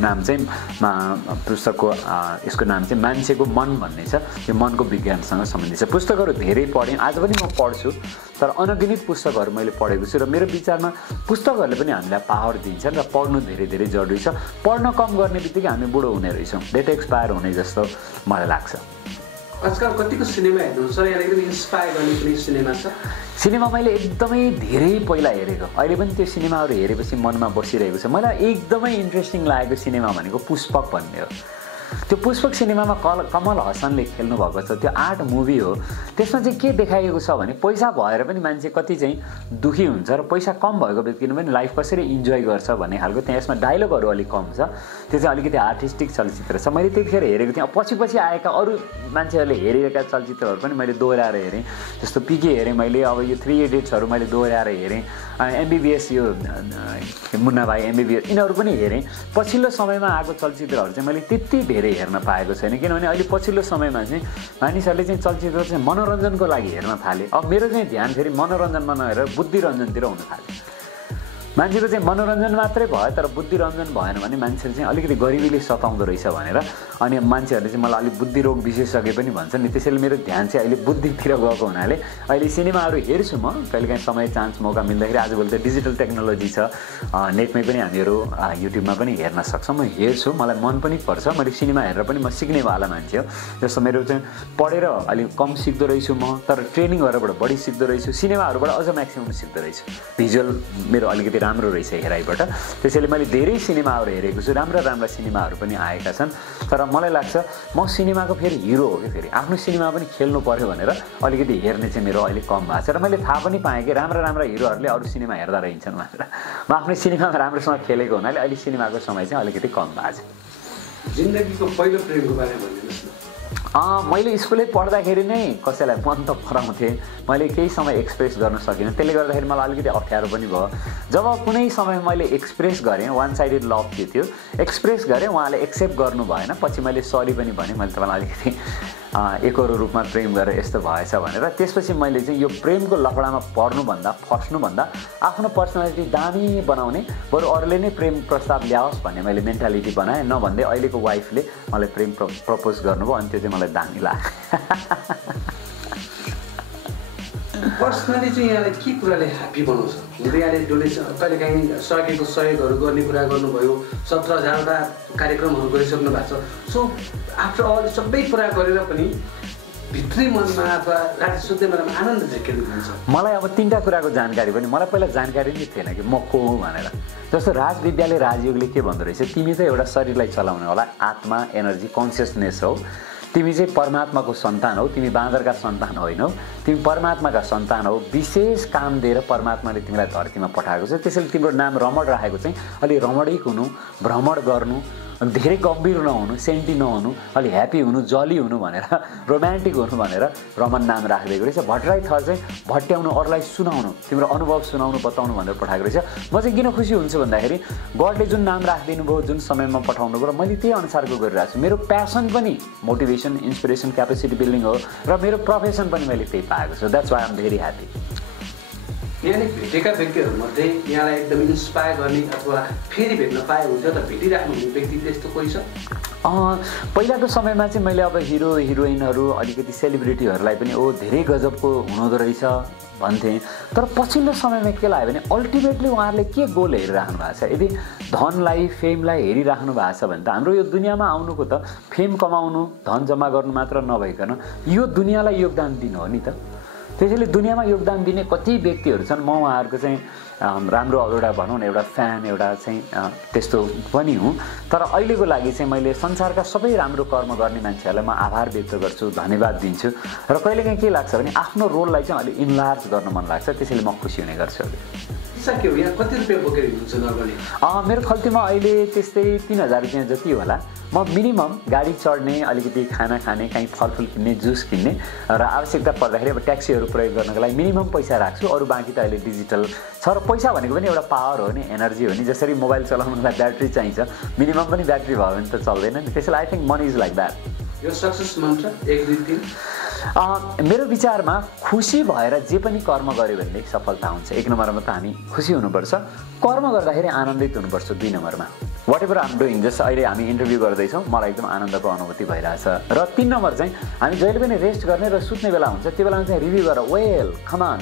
नाम चाहिँ यसको नाम चाहिँ मान्छेको मन भन्ने छ। यो मनको विज्ञानसँग सम्बन्धित छ। पुस्तकहरू धेरै पढेँ, आज पनि म पढ्छु, तर अनगिनित पुस्तकहरू मैले पढेको छु। र मेरो विचारमा पुस्तकहरूले पनि हामीलाई पावर दिन्छन् र पढ्नु धेरै धेरै जरुरी छ। पढ्न कम गर्ने बित्तिकै हामी बुढो हुने रहेछौँ, डेट एक्सपायर हुने जस्तो मलाई लाग्छ। आजकल कतिको सिनेमा हेर्नुहुन्छ र यहाँ एकदम इन्स्पायर गर्ने कुनै सिनेमा छ? सिनेमा मैले एकदमै धेरै पहिला हेरेको, अहिले पनि त्यो सिनेमाहरू हेरेपछि मनमा बसिरहेको छ। मलाई एकदमै इन्ट्रेस्टिङ लागेको सिनेमा भनेको पुष्पक भन्ने हो। त्यो पुष्पक सिनेमामा कमल हसनले खेल्नु भएको छ। त्यो आर्ट मुभी हो। त्यसमा चाहिँ के देखाइएको छ भने पैसा भएर पनि मान्छे कति चाहिँ दुखी हुन्छ र पैसा कम भएको व्यक्तिले पनि लाइफ कसरी इन्जोय गर्छ भन्ने खालको त्यहाँ यसमा डायलगहरू अलिक कम छ। त्यो चाहिँ अलिकति आर्टिस्टिक चलचित्र छ। मैले त्यतिखेर हेरेको थिएँ। पछि आएका अरू मान्छेहरूले हेरेका चलचित्रहरू पनि मैले दोहोऱ्याएर हेरेँ। जस्तो पिके हेरेँ मैले, अब यो 3 इडियट्सहरू मैले दोहोऱ्याएर हेरेँ, MBBS यो मुन्ना भाइ MBBS यिनीहरू पनि हेरेँ। पछिल्लो समयमा आएको चलचित्रहरू चाहिँ मैले त्यति धेरै हेर्न पाएको छैन, किनभने अहिले पछिल्लो समयमा चाहिँ मानिसहरूले चाहिँ चलचित्र चाहिँ मनोरञ्जनको लागि हेर्न थाले। अब मेरो चाहिँ ध्यान फेरि मनोरञ्जनमा नहेरेर बुद्धिरञ्जनतिर हुन थाल्यो। मान्छेको चाहिँ मनोरञ्जन मात्रै भयो तर बुद्धिरञ्जन भएन भने मान्छेले चाहिँ अलिकति गरिबीले सताउँदो रहेछ भनेर अनि मान्छेहरूले चाहिँ मलाई अलिक बुद्धि रोग विशेषज्ञ पनि भन्छन् नि। त्यसैले मेरो ध्यान चाहिँ अहिले बुद्धितिर गएको हुनाले अहिले सिनेमाहरू हेर्छु म कहिलेकाहीँ समय चान्स मौका मिल्दाखेरि। आजभोलि त डिजिटल टेक्नोलोजी छ, नेटमै पनि हामीहरू युट्युबमा पनि हेर्न सक्छौँ। म हेर्छु, मलाई मन पनि पर्छ। मैले सिनेमा हेरेर पनि म सिक्नेवाला मान्छे हो। जस्तो मेरो चाहिँ पढेर अलिक कम सिक्दो रहेछु म, तर ट्रेनिङहरूबाट बढी सिक्दो रहेछु। सिनेमाहरूबाट अझ म्याक्सिमम सिक्दो रहेछु। भिजुअल मेरो अलिकति राम्रो रहेछ हेराइबाट। त्यसैले मैले धेरै सिनेमाहरू हेरेको छु, राम्रा सिनेमाहरू पनि आएका छन्। तर मलाई लाग्छ म सिनेमाको फेरि हिरो हो कि फेरि आफ्नो सिनेमा पनि खेल्नु पर्यो भनेर अलिकति हेर्ने चाहिँ मेरो अहिले कम भएको छ। र मैले थाहा पनि पाएँ कि राम्रा हिरोहरूले अरू सिनेमा हेर्दा रहन्छन् भनेर। म आफ्नै सिनेमामा राम्रोसँग खेलेको हुनाले अहिले सिनेमाको समय चाहिँ अलिकति कम भएको छ। जिन्दगीको पहिलो प्रेमको बारेमा भनिदिनुहोस् न। मैले स्कुलै पढ्दाखेरि नै कसैलाई मन त पराउँथेँ, मैले केही समय एक्सप्रेस गर्न सकिनँ। त्यसले गर्दाखेरि मलाई अलिकति अप्ठ्यारो पनि भयो। जब कुनै समय मैले एक्सप्रेस गरेँ, वान साइडेड लभ के थियो, एक्सप्रेस गरेँ, उहाँले एक्सेप्ट गर्नु भएन। पछि मैले सरी पनि भनेँ, मैले तपाईँलाई अलिकति एकरो रूपमा प्रेम गरेर यस्तो भएछ भनेर। त्यसपछि मैले चाहिँ यो प्रेमको लफडामा पर्नुभन्दा फस्नुभन्दा आफ्नो पर्सनालिटी दामी बनाउने, बरु अरूले नै प्रेम प्रस्ताव ल्याओस् भन्ने मैले मेन्टालिटी बनाएँ। नभन्दै अहिलेको वाइफले मलाई प्रेम प्रपोज गर्नुभयो अनि त्यो चाहिँ मलाई दामी लाग्यो। पर्सनली चाहिँ यहाँलाई के कुराले ह्याप्पी बनाउँछ? यहाँले कहिलेकाहीँ सकेको सहयोगहरू गर्ने कुरा गर्नुभयो, 17,000वटा कार्यक्रमहरू गरिसक्नु भएको छ। सो आफ्टर अल सबै कुरा गरेर पनि भित्री मनमा अथवा राति सुत्ने बेलामा आनन्द चाहिँ के हुन्छ? मलाई अब 3टा कुराको जानकारी पनि, मलाई पहिला जानकारी नै थिएन कि म को हुँ भनेर। जस्तो राजविद्याले राजयोगले के भन्दो रहेछ, तिमी चाहिँ एउटा शरीरलाई चलाउने होला आत्मा, एनर्जी, कन्सियसनेस हौ। तिमी चाहिँ परमात्माको सन्तान हौ, तिमी बाँदरका सन्तान होइनौ, तिमी परमात्माका सन्तान हौ। विशेष काम दिएर परमात्माले तिमीलाई धरतीमा पठाएको छ। त्यसैले तिम्रो नाम रमण राखेको चाहिँ अलि रमणिक हुनु, भ्रमण गर्नु, धेरै गम्भीर नहुनु, सेन्टी नहुनु, अलि ह्याप्पी हुनु, जली हुनु भनेर, रोमान्टिक हुनु भनेर रमन नाम राखिदिएको रहेछ। भट्टराई थर चाहिँ भट्ट्याउनु, अरूलाई सुनाउनु, तिम्रो अनुभव सुनाउनु, बताउनु भनेर पठाएको रहेछ। म चाहिँ किन खुसी हुन्छु भन्दाखेरि गडले जुन नाम राखिदिनु भयो, जुन समयमा पठाउनु भयो, र मैले त्यही अनुसारको गरिरहेको छु। मेरो प्यासन पनि मोटिभेसन, इन्सपिरेसन, क्यापेसिटी बिल्डिङ हो र मेरो प्रोफेसन पनि मैले त्यही पाएको छु। That's why I am very happy. यहाँले भेटेका व्यक्तिहरूमध्ये यहाँलाई एकदम इन्स्पायर गर्ने अथवा फेरि भेट्न पाए हुन्थ्यो त भेटिराख्नु हुने व्यक्ति त्यस्तो कोही छ? पहिलाको समयमा चाहिँ मैले अब हिरो हिरोइनहरू अलिकति सेलिब्रिटीहरूलाई पनि धेरै गजबको हुनुहुँदो रहेछ भन्थेँ। तर पछिल्लो समयमा के लाग्यो भने अल्टिमेटली उहाँहरूले के गोल हेरिराख्नु भएको छ? यदि धनलाई, फेमलाई हेरिराख्नु भएको छ भने त हाम्रो यो दुनियाँमा आउनुको त फेम कमाउनु, धन जम्मा गर्नु मात्र नभइकन यो दुनियाँलाई योगदान दिनु हो नि त। त्यसैले दुनियाँमा योगदान दिने कति व्यक्तिहरू छन्, म उहाँहरूको चाहिँ राम्रो एउटा भनौँ न एउटा फ्यान एउटा चाहिँ त्यस्तो पनि हुँ। तर अहिलेको लागि चाहिँ मैले संसारका सबै राम्रो कर्म गर्ने मान्छेहरूलाई म आभार व्यक्त गर्छु, धन्यवाद दिन्छु। र कहिलेकाहीँ के लाग्छ भने आफ्नो रोललाई चाहिँ अलि इन्लार्ज गर्न मन लाग्छ, त्यसैले म खुसी हुने गर्छु। के हो यहाँ कति रुपियाँ बोकेर हिँड्नुहुन्छ नर्मली? मेरो खल्तीमा अहिले त्यस्तै 3000 रुपियाँ जति होला। म मिनिमम गाडी चढ्ने, अलिकति खाना खाने, कहीँ फलफुल किन्ने, जुस किन्ने र आवश्यकता पर्दाखेरि अब ट्याक्सीहरू प्रयोग गर्नको लागि मिनिमम पैसा राख्छु। अरू बाँकी त अहिले डिजिटल छ र पैसा भनेको पनि एउटा पावर हो नि, एनर्जी हो नि। जसरी मोबाइल चलाउनुलाई ब्याट्री चाहिन्छ, मिनिमम पनि ब्याट्री भयो भने त चल्दैन नि। त्यसैले I think money is like that. यो सक्सेस मन्त्र 1 2 3 मेरो विचारमा खुसी भएर जे पनि कर्म गऱ्यो भने सफलता हुन्छ। 1 नम्बरमा त हामी खुसी हुनुपर्छ, कर्म गर्दाखेरि आनन्दित हुनुपर्छ। 2 नम्बरमा वाट एभर आम डुइङ, जस्तो अहिले हामी इन्टरभ्यू गर्दैछौँ, मलाई एकदम आनन्दको अनुभूति भइरहेछ। र 3 नम्बर चाहिँ हामी जहिले पनि रेस्ट गर्ने र सुत्ने बेला हुन्छ, त्यो बेलामा चाहिँ रिभ्यू गरेर well come on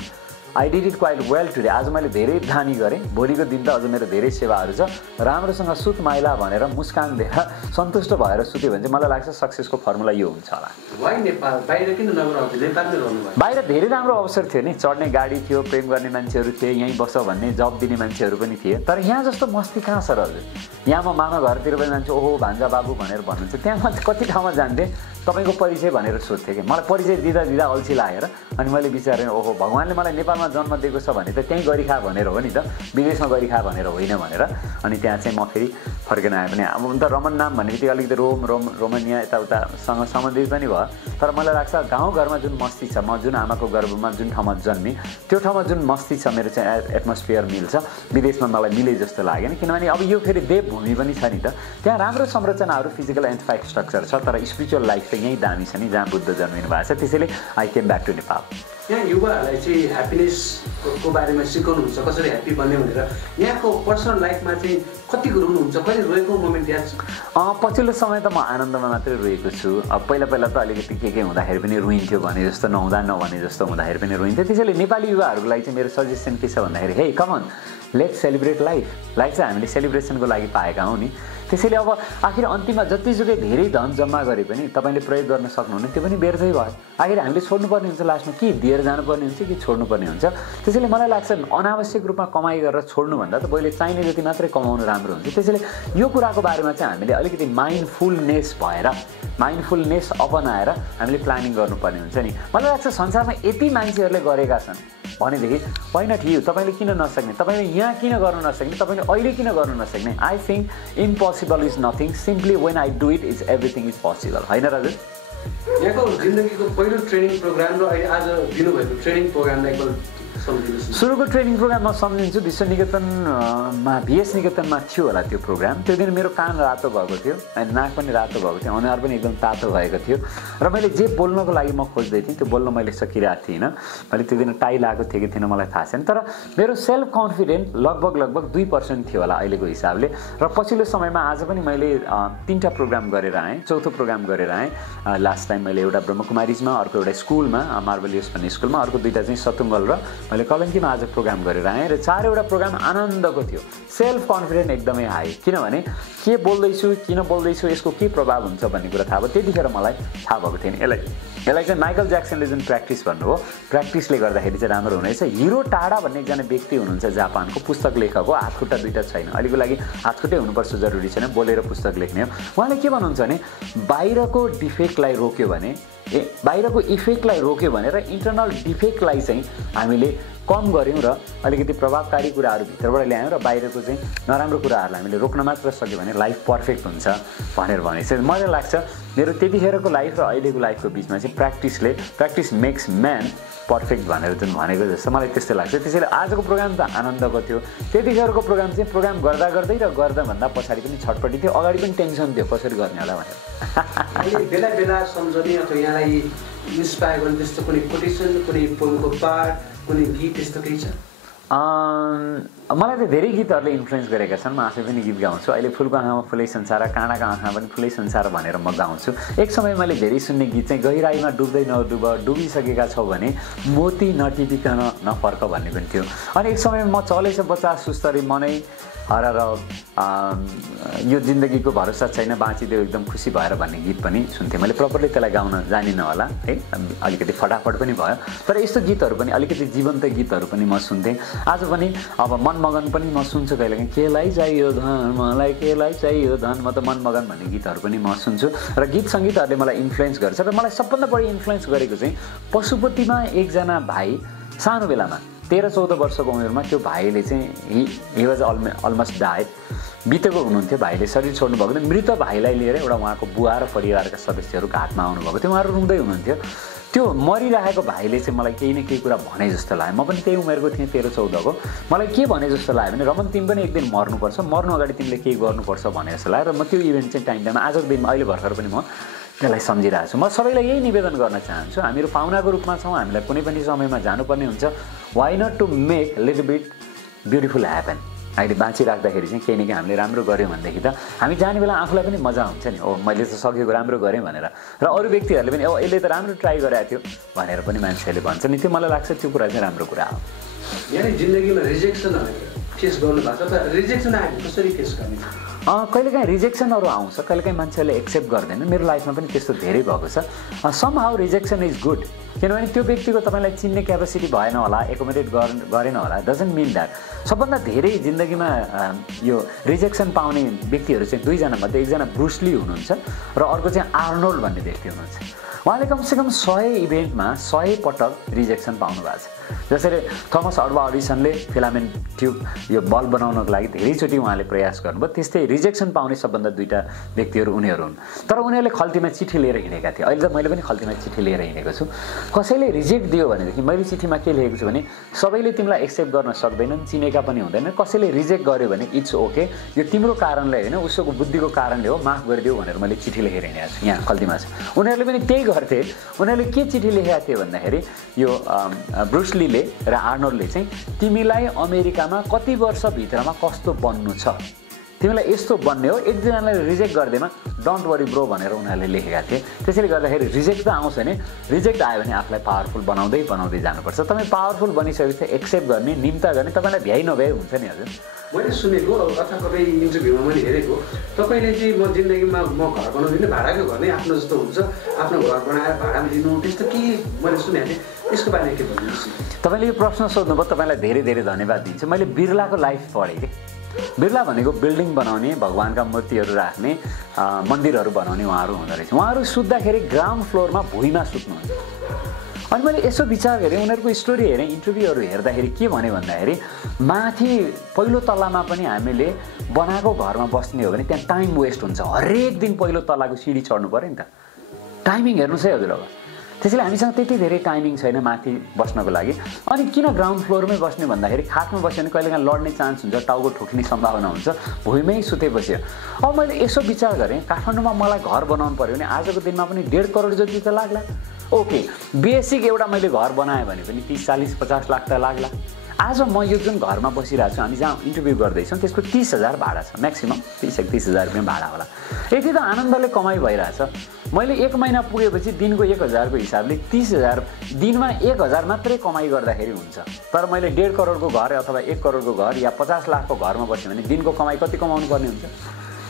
I did it quite well today, आज मैले धेरै दानी गरेँ, भोलिको दिन त अझ मेरो धेरै सेवाहरू छ, राम्रोसँग सुत माइला भनेर मुस्कान दिएर सन्तुष्ट भएर सुत्यो भने चाहिँ मलाई लाग्छ सक्सेसको फर्मुला यो हुन्छ होला। वाइ नेपाल? बाहिर किन नगर्नु? नेपालमै रहनुभयो? बाहिर धेरै राम्रो अवसर थियो नि, चढ्ने गाडी थियो, प्रेम गर्ने मान्छेहरू थिए, यहीँ बस भन्ने जब दिने मान्छेहरू पनि थिए। तर यहाँ जस्तो मस्ती कहाँ छ र हजुर? यहाँ म मामा घरतिर पनि जान्छु, ओहो भान्जा बाबु भनेर भन्नुहुन्छ। त्यहाँ म कति ठाउँमा जान्थेँ, तपाईँको परिचय भनेर सोध्थेँ कि मलाई परिचय दिँदा दिँदा अल्छी लागेर अनि मैले विचारेँ ओहो भगवान्ले मलाई नेपालमा जन्म दिएको छ भने त त्यहीँ गरिखा भनेर हो नि त, विदेशमा गरिखा भनेर होइन भनेर। अनि त्यहाँ चाहिँ म फेरि फर्केर आएँ पनि। अब त रमन नाम भन्ने बित्तिकै अलिकति रोमानिया यताउतासँग सम्बन्धित पनि भयो। तर मलाई लाग्छ गाउँघरमा जुन मस्ती छ, म जुन आमाको गर्भमा जुन ठाउँमा जन्मेँ त्यो ठाउँमा जुन मस्ती छ, मेरो चाहिँ एटमोस्फियर मिल्छ, विदेशमा मलाई मिले जस्तो लागेन। किनभने अब यो फेरि देवभूमि पनि छ नि त, त्यहाँ राम्रो संरचनाहरू, फिजिकल इन्फ्रास्ट्रक्चर छ, तर स्पिरिचुअल लाइफ चाहिँ यहीँ दामी छ नि जहाँ बुद्ध जन्मिनु भएको छ। त्यसैले I came back to Nepal. यहाँ युवाहरूलाई चाहिँ ह्याप्पिनेसको बारेमा सिकाउनुहुन्छ, कसरी ह्याप्पी बन्ने भनेर। यहाँको पर्सनल लाइफमा चाहिँ कतिको रुनुहुन्छ, कहिले रोएको मोमेन्ट याद छ? पछिल्लो समय त म आनन्दमा मात्रै रोएको छु। अब पहिला त अलिकति के हुँदाखेरि पनि रोइन्थ्यो भने जस्तो, नहुँदा नभने जस्तो हुँदाखेरि पनि रोइन्थ्यो। त्यसैले नेपाली युवाहरूको लागि चाहिँ मेरो सजेसन के छ भन्दाखेरि hey come on let's celebrate life. Life चाहिँ हामीले सेलिब्रेसनको लागि पाएका हौँ नि। त्यसैले अब आखिर अन्तिममा जतिसुकै धेरै धन जम्मा गरे पनि तपाईँले प्रयोग गर्न सक्नुहुन्न, त्यो पनि व्यर्थै भयो। आखिर हामीले छोड्नुपर्ने हुन्छ, लास्टमा कि दिएर जानुपर्ने हुन्छ कि छोड्नुपर्ने हुन्छ। त्यसैले मलाई लाग्छ अनावश्यक रूपमा कमाइ गरेर छोड्नुभन्दा त पहिले चाहिने जति मात्रै कमाउनु राम्रो हुन्छ। त्यसैले यो कुराको बारेमा चाहिँ हामीले अलिकति माइन्डफुलनेस भएर, माइन्डफुलनेस अपनाएर हामीले प्लानिङ गर्नुपर्ने हुन्छ नि। मलाई लाग्छ संसारमा यति मान्छेहरूले गरेका छन् भनेदेखि होइन ठिक, तपाईँले किन नसक्ने, तपाईँले यहाँ किन गर्नु नसक्ने, तपाईँले अहिले किन गर्नु नसक्ने। I think impossible is nothing, simply when I do it is everything is possible, होइन राजु? यहाँको जिन्दगीको पहिलो ट्रेनिङ प्रोग्राम र अहिले आज दिनुभएको ट्रेनिङ प्रोग्रामलाई एकपल्ट सम्झिनुहोस्। सुरुको ट्रेनिङ प्रोग्राम म सम्झिन्छु, विश्वनिकेतनमा VS निकेतनमा थियो होला त्यो प्रोग्राम। त्यो दिन मेरो कान रातो भएको थियो अनि नाक पनि रातो भएको थियो, अनुहार पनि एकदम तातो भएको थियो र मैले जे बोल्नको लागि म खोज्दै थिएँ त्यो बोल्न मैले सकिरहेको थिइनँ। मैले त्यो दिन टाई लगाएको थिएँ कि थिएन मलाई थाहा छैन, तर मेरो सेल्फ कन्फिडेन्ट लगभग 2% थियो होला अहिलेको हिसाबले। र पछिल्लो समयमा आज पनि मैले 3टा प्रोग्राम गरेर आएँ, 4थो प्रोग्राम गरेर आएँ। लास्ट टाइम मैले एउटा ब्रह्मकुमारीजमा, अर्को एउटा स्कुलमा मार्बलियस भन्ने स्कुलमा, अर्को 2टा चाहिँ सतुङ्गल र मैले कलङ्कीमा आज प्रोग्राम गरेर आएँ। र 4वटा प्रोग्राम आनन्दको थियो, सेल्फ कन्फिडेन्ट एकदमै हाई। किनभने के बोल्दैछु, किन बोल्दैछु, यसको के प्रभाव हुन्छ भन्ने कुरा थाहा भयो। त्यतिखेर मलाई थाहा भएको थिएन। यसलाई चाहिँ माइकल ज्याक्सनले जुन प्र्याक्टिस भन्नुभयो, प्र्याक्टिसले गर्दाखेरि चाहिँ राम्रो हुनेछ। हिरो टाडा भन्ने एकजना व्यक्ति हुनुहुन्छ जापानको, पुस्तक लेखक हो, हातखुट्टा 2टा छैन। अहिलेको लागि हातखुट्टै हुनुपर्छ जरुरी छैन, बोलेर पुस्तक लेख्ने हो। उहाँले के भन्नुहुन्छ भने बाहिरको डिफेक्टलाई रोक्यो भने, बाहिरको इफेक्टलाई रोक्यो भने र इन्टरनल डिफेक्टलाई चाहिँ हामीले कम गऱ्यौँ र अलिकति प्रभावकारी कुराहरू भित्रबाट ल्यायौँ र बाहिरको चाहिँ नराम्रो कुराहरूलाई हामीले रोक्न मात्र सक्यो भने लाइफ पर्फेक्ट हुन्छ भनेर भनेको छ। मलाई लाग्छ मेरो त्यतिखेरको लाइफ र अहिलेको लाइफको बिचमा चाहिँ प्र्याक्टिस मेक्स म्यान पर्फेक्ट भनेर जुन भनेको जस्तो मलाई त्यस्तै लाग्छ। त्यसैले आजको प्रोग्राम त आनन्दको थियो। त्यतिखेरको प्रोग्राम चाहिँ प्रोग्राम गर्दा भन्दा पछाडि पनि छटपट्टि थियो, अगाडि पनि टेन्सन थियो कसरी गर्ने होला भनेर। बेला सम्झने अथवा यहाँलाई इन्स्पायर गर्ने त्यस्तो कुनै कोटेसन, कुनै पोमको पार्ट, कुनै गीत त्यस्तो केही छ? मलाई त धेरै गीतहरूले इन्फ्लुएन्स गरेका छन्। म आफै पनि गीत गाउँछु। अहिले फुलको आँखामा फुलै संसार, काँडाको आँखामा पनि फुलै संसार भनेर म गाउँछु। एक समय मैले धेरै सुन्ने गीत चाहिँ गहिराईमा डुब्दै नडुब, डुबिसकेका छौ भने मोती नटिपिकन नफर्क भन्ने पनि थियो। अनि एक समय म चलेछ बच्चा सुस्तरी मनै हर यो जिन्दगीको भरोसा छैन बाँचिदेऊ एकदम खुसी भएर भन्ने गीत पनि सुन्थेँ। मैले प्रपरली त्यसलाई गाउन जानिनँ होला है, अलिकति फटाफट पनि भयो। तर यस्तो गीतहरू पनि अलिकति जीवन्त गीतहरू पनि म सुन्थेँ। आज पनि अब मनमगन पनि म सुन्छु कहिलेकाहीँ। केलाई चाहियो धन मलाई, केलाई चाहियो धन, म त मनमगन भन्ने गीतहरू पनि म सुन्छु। र गीत सङ्गीतहरूले मलाई इन्फ्लुएन्स गर्छ। र मलाई सबभन्दा बढी इन्फ्लुएन्स गरेको चाहिँ पशुपतिमा एकजना भाइ सानो बेलामा 13-14 वर्षको उमेरमा त्यो भाइले चाहिँ हि वाज अलमोस्ट डाइड, बितेको हुनुहुन्थ्यो। भाइले शरीर छोड्नु भएको थियो। मृत भाइलाई लिएर एउटा उहाँको बुवा र परिवारका सदस्यहरू घाटमा आउनुभएको थियो। उहाँहरू रुँदै हुनुहुन्थ्यो। त्यो मरिरहेको भाइले चाहिँ मलाई केही न केही कुरा भने जस्तो लाग्यो। म पनि त्यही उमेरको थिएँ, 13-14 को। मलाई के भने जस्तो लाग्यो भने रमन तिमी पनि एक दिन मर्नुपर्छ, मर्नु अगाडि तिमीले केही गर्नुपर्छ भने जस्तो लाग्यो। र म त्यो इभेन्ट चाहिँ टाइममा आजको दिनमा अहिले भर्खर पनि म त्यसलाई सम्झिरहेको छु। म सबैलाई यही निवेदन गर्न चाहन्छु, हामीहरू पाहुनाको रूपमा छौँ, हामीलाई कुनै पनि समयमा जानुपर्ने हुन्छ। Why not to make little bit beautiful happen. अहिले बाँचिराख्दाखेरि चाहिँ केही न केही हामीले राम्रो गऱ्यौँ भनेदेखि त हामी जाने बेला आफूलाई पनि मजा हुन्छ नि। ओ मैले त सकेको राम्रो गरेँ भनेर। र अरू व्यक्तिहरूले पनि ओ यसले त राम्रो ट्राई गरेको थियो भनेर पनि मान्छेहरूले भन्छ नि। त्यो मलाई लाग्छ त्यो कुरा चाहिँ राम्रो कुरा हो। यानी जिन्दगीमा रिजेक्सनहरू फेस गर्नु भएको छ, त रिजेक्सन आयो कसरी फेस गर्ने? कहिलेकाहीँ रिजेक्सनहरू आउँछ, कहिलेकाहीँ मान्छेहरूले एक्सेप्ट गर्दैन। मेरो लाइफमा पनि त्यस्तो धेरै भएको छ। Somehow rejection is good, किनभने त्यो व्यक्तिको तपाईँलाई चिन्ने क्यापेसिटी भएन होला, एकोमोडेट गरेन होला, डजन्ट मिन द्याट। सबभन्दा धेरै जिन्दगीमा यो रिजेक्सन पाउने व्यक्तिहरू चाहिँ दुईजना मध्ये एकजना ब्रुस ली हुनुहुन्छ र अर्को चाहिँ आर्नोल्ड भन्ने व्यक्ति हुनुहुन्छ। उहाँले कमसेकम 100 इभेन्टमा 100 पटक रिजेक्सन पाउनु भएको छ। जसरी थोमस अल्वा एडिसनले फिलामेन्ट ट्युब यो बल्ब बनाउनको लागि धेरैचोटि उहाँले प्रयास गर्नुभयो, त्यस्तै रिजेक्सन पाउने सबभन्दा दुईटा व्यक्तिहरू उनीहरू हुन्। तर उनीहरूले खल्तीमा चिठी लिएर हिँडेका थिए। अहिले त मैले पनि खल्तीमा चिठी लिएर हिँडेको छु। कसैले रिजेक्ट दियो भनेदेखि मैले चिठीमा के लेखेको छु भने सबैले तिमीलाई एक्सेप्ट गर्न सक्दैनन्, चिनेका पनि हुँदैन। कसैले रिजेक्ट गर्यो भने इट्स ओके, यो तिम्रो कारणले होइन उसको बुद्धिको कारणले हो, माफ गरिदेऊ भनेर मैले चिठी लेखेर हिँडेको छु। यहाँ खल्तीमा छ। उनीहरूले पनि त्यही गर्थे। उनीहरूले के चिठी लेखेका थिए भन्दाखेरि यो ब्रुस लीले र आर्नोल्डले चाहिँ तिमीलाई अमेरिकामा कति वर्षभित्रमा कस्तो बन्नु छ, तिमीलाई यस्तो बन्ने हो, एकजनालाई रिजेक्ट गर्दैमा डोन्ट वरी ब्रो भनेर उनीहरूले लेखेका थिए। त्यसैले गर्दाखेरि रिजेक्ट त आउँछ नि, रिजेक्ट आयो भने आफूलाई पावरफुल बनाउँदै जानुपर्छ। तपाईँ पावरफुल बनिसकेपछि एक्सेप्ट गर्ने, निम्ता गर्ने, तपाईँलाई भ्याइ नभ्याइ हुन्छ नि। हजुर मैले सुनेको अथवा कतै इन्टरभ्यूमा मैले हेरेको तपाईँले चाहिँ म जिन्दगीमा म घर बनाउँदिनँ, भाडाको घर नै आफ्नो जस्तो हुन्छ, आफ्नो घर बनाएर भाडामा दिनु, त्यस्तो के मैले सुनेको थिएँ। यसको बारेमा के भन्नुहुन्छ? तपाईँले यो प्रश्न सोध्नुभयो, तपाईँलाई धेरै धेरै धन्यवाद दिन्छु। मैले बिर्लाको लाइफ पढेँ कि बिर्ला भनेको बिल्डिङ बनाउने, भगवान्का मूर्तिहरू राख्ने, मन्दिरहरू बनाउने उहाँहरू हुँदो रहेछ। उहाँहरू सुत्दाखेरि ग्राउन्ड फ्लोरमा भुइँमा सुत्नुहुन्थ्यो। अनि मैले यसो विचार गरेँ, उनीहरूको स्टोरी हेरेँ, इन्टरभ्यूहरू हेर्दाखेरि के भने भन्दाखेरि माथि पहिलो तल्लामा पनि हामीले बनाएको घरमा बस्ने हो भने त्यहाँ टाइम वेस्ट हुन्छ। हरेक दिन पहिलो तल्लाको सिँढी चढ्नु पऱ्यो नि त। टाइमिङ हेर्नुहोस् है हजुर। अब त्यसैले हामीसँग त्यति धेरै टाइमिङ छैन माथि बस्नको लागि। अनि किन ग्राउन्ड फ्लोरमै बस्ने भन्दाखेरि खाटमा बस्यो भने कहिलेकाहीँ लड्ने चान्स हुन्छ, टाउको ठोक्ने सम्भावना हुन्छ, भुइँमै सुतेपछि। अब मैले यसो विचार गरेँ, काठमाडौँमा मलाई घर बनाउनु पऱ्यो भने आजको दिनमा पनि 1.5 करोड जति त लाग्ला। ओके, बेसिक एउटा मैले घर बनाएँ भने पनि 30, 40, 50 लाख त लाग्ला। आज म यो जुन घरमा बसिरहेको छु, हामी जहाँ इन्टरभ्यू गर्दैछौँ त्यसको 30,000 भाडा छ, म्याक्सिमम् 30,000 रुपियाँ भाडा होला। यति त आनन्दले कमाइ भइरहेछ। मैले 1 महिना पुगेपछि दिनको 1,000 को हिसाबले 30,000, दिनमा 1,000 मात्रै कमाइ गर्दाखेरि हुन्छ। तर मैले 1.5 करोडको घर अथवा 1 करोडको घर या 50 लाखको घरमा बसेँ भने दिनको कमाइ कति कमाउनु पर्ने हुन्छ?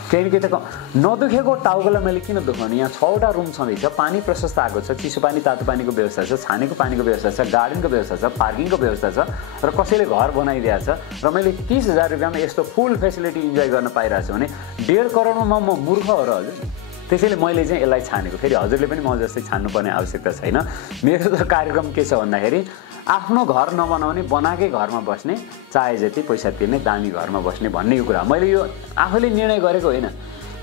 केही न केही त नदुखेको टाउकोलाई मैले किन दुखाउने? यहाँ 6वटा रुम छँदैछ, पानी प्रशस्त आएको छ, चिसो पानी तातो पानीको व्यवस्था छ, छानेको पानीको व्यवस्था छ, गार्डनको व्यवस्था छ, पार्किङको व्यवस्था छ, र कसैले घर बनाइदिएको छ, र मैले 30,000 रुपियाँमा यस्तो फुल फेसिलिटी इन्जोय गर्न पाइरहेको छु भने 1.5 करोडमा म मूर्ख हो र हजुर। त्यसैले मैले चाहिँ यसलाई छानेको। फेरि हजुरले पनि म जस्तै छान्नुपर्ने आवश्यकता छैन। मेरो त कार्यक्रम के छ भन्दाखेरि आफ्नो घर नबनाउने, बनाएकै घरमा बस्ने, चाहे जति पैसा तिर्ने, दामी घरमा बस्ने भन्ने यो कुरा। मैले यो आफैले निर्णय गरेको होइन।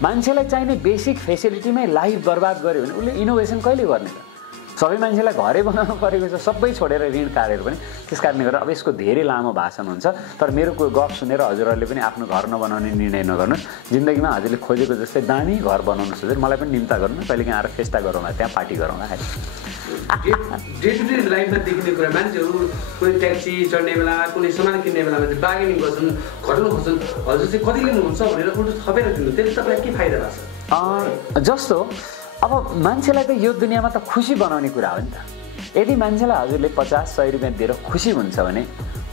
मान्छेलाई चाहिने बेसिक फेसिलिटीमै लाइफ बर्बाद गर्यो भने उसले इनोभेसन कहिले गर्ने त? सबै मान्छेलाई घरै बनाउनु परेको छ, सबै छोडेर ऋण काटेर पनि। त्यस कारणले गर्दा अब यसको धेरै लामो भाषण हुन्छ। तर मेरो गफ सुनेर हजुरहरूले पनि आफ्नो घर नबनाउने निर्णय नगर्नुहोस्। जिन्दगीमा हजुरले खोजेको जस्तै दामी घर बनाउनुहोस्। हजुर मलाई पनि निम्ता गर्नु, कहिलेकाहीँ आएर फेस्टा गरौँला, त्यहाँ पार्टी गरौँला। डे टु डे लाइफमा देखिने कुरा मान्छेहरू कुनै ट्याक्सी चढ्ने बेला कुनै सामान किन्ने बेलामा चाहिँ बार्गेनिङ गर्छन् घटाउन खोज्छन् हजुर चाहिँ कति लिनुहुन्छ भनेर उल्टो थपेर दिनु त्यसले तपाईँलाई के फाइदा लाग्छ जस्तो अब मान्छेलाई त यो दुनियाँमा त खुसी बनाउने कुरा हो नि त यदि मान्छेलाई हजुरले 50-100 रुपियाँ दिएर खुसी हुन्छ भने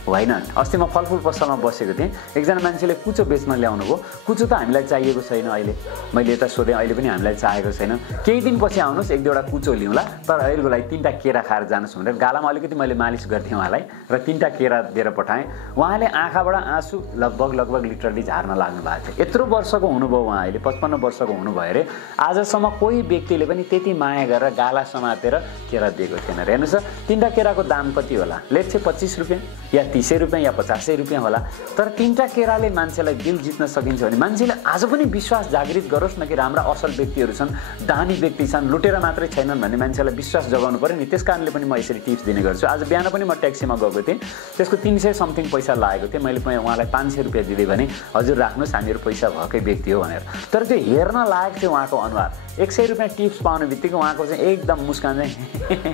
होइन अस्ति म फलफुल पसलमा बसेको थिएँ एकजना मान्छेले कुचो बेच्न ल्याउनु भयो कुचो त हामीलाई चाहिएको छैन अहिले मैले यता सोधेँ अहिले पनि हामीलाई चाहिएको छैन केही दिनपछि आउनुहोस् 1-2वटा कुचो लिउँला तर अहिलेको लागि 3टा केरा खाएर जानुहोस् भनेर गालामा अलिकति मैले मालिस गर्थेँ उहाँलाई र 3टा केरा दिएर पठाएँ उहाँले आँखाबाट आँसु लगभग लिटरली झार्न लाग्नु भएको थियो यत्रो वर्षको हुनुभयो उहाँ अहिले 55 वर्षको हुनुभयो अरे आजसम्म कोही व्यक्तिले पनि त्यति माया गरेर गाला समातेर केरा दिएको थिएन अरे हेर्नुहोस् त 3टा केराको दाम कति होला लेट्स से 25 रुपियाँ या 30 रुपियाँ या 50 रुपियाँ होला तर 3टा केराले मान्छेलाई दिल जित्न सकिन्छ भने मान्छेले आज पनि विश्वास जागृत गरोस् न कि राम्रा असल व्यक्तिहरू छन् दानी व्यक्ति छन् लुटेर मात्रै छैनन् भन्ने मान्छेलाई विश्वास जगाउनु पर्यो नि त्यस कारणले पनि म यसरी टिप्स दिने गर्छु आज बिहान पनि म ट्याक्सीमा गएको थिएँ त्यसको 300 समथिङ पैसा लागेको थियो मैले उहाँलाई 500 रुपियाँ दिँदै भने हजुर राख्नुहोस् हामीहरू पैसा भएकै व्यक्ति हो भनेर तर त्यो हेर्न लायक थियो उहाँको अनुहार 100 रुपियाँ टिप्स पाउने बित्तिकै उहाँको चाहिँ एकदम मुस्कान चाहिँ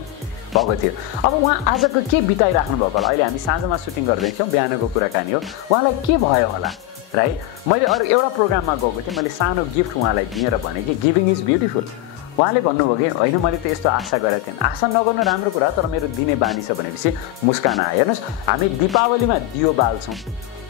भएको थियो अब उहाँ आजको के बिताइराख्नु भएको होला अहिले हामी साँझमा सुटिङ गर्दैछौँ बिहानको कुराकानी हो उहाँलाई के भयो होला राइट मैले अरू एउटा प्रोग्राममा गएको थिएँ मैले सानो गिफ्ट उहाँलाई दिएर भने कि गिभिङ इज ब्युटिफुल उहाँले भन्नुभयो कि होइन मैले त यस्तो आशा गरेको थिएँ आशा नगर्नु राम्रो कुरा तर मेरो दिने बानी छ भनेपछि मुस्कान आयो हेर्नुहोस् हामी दीपावलीमा दियो बाल्छौँ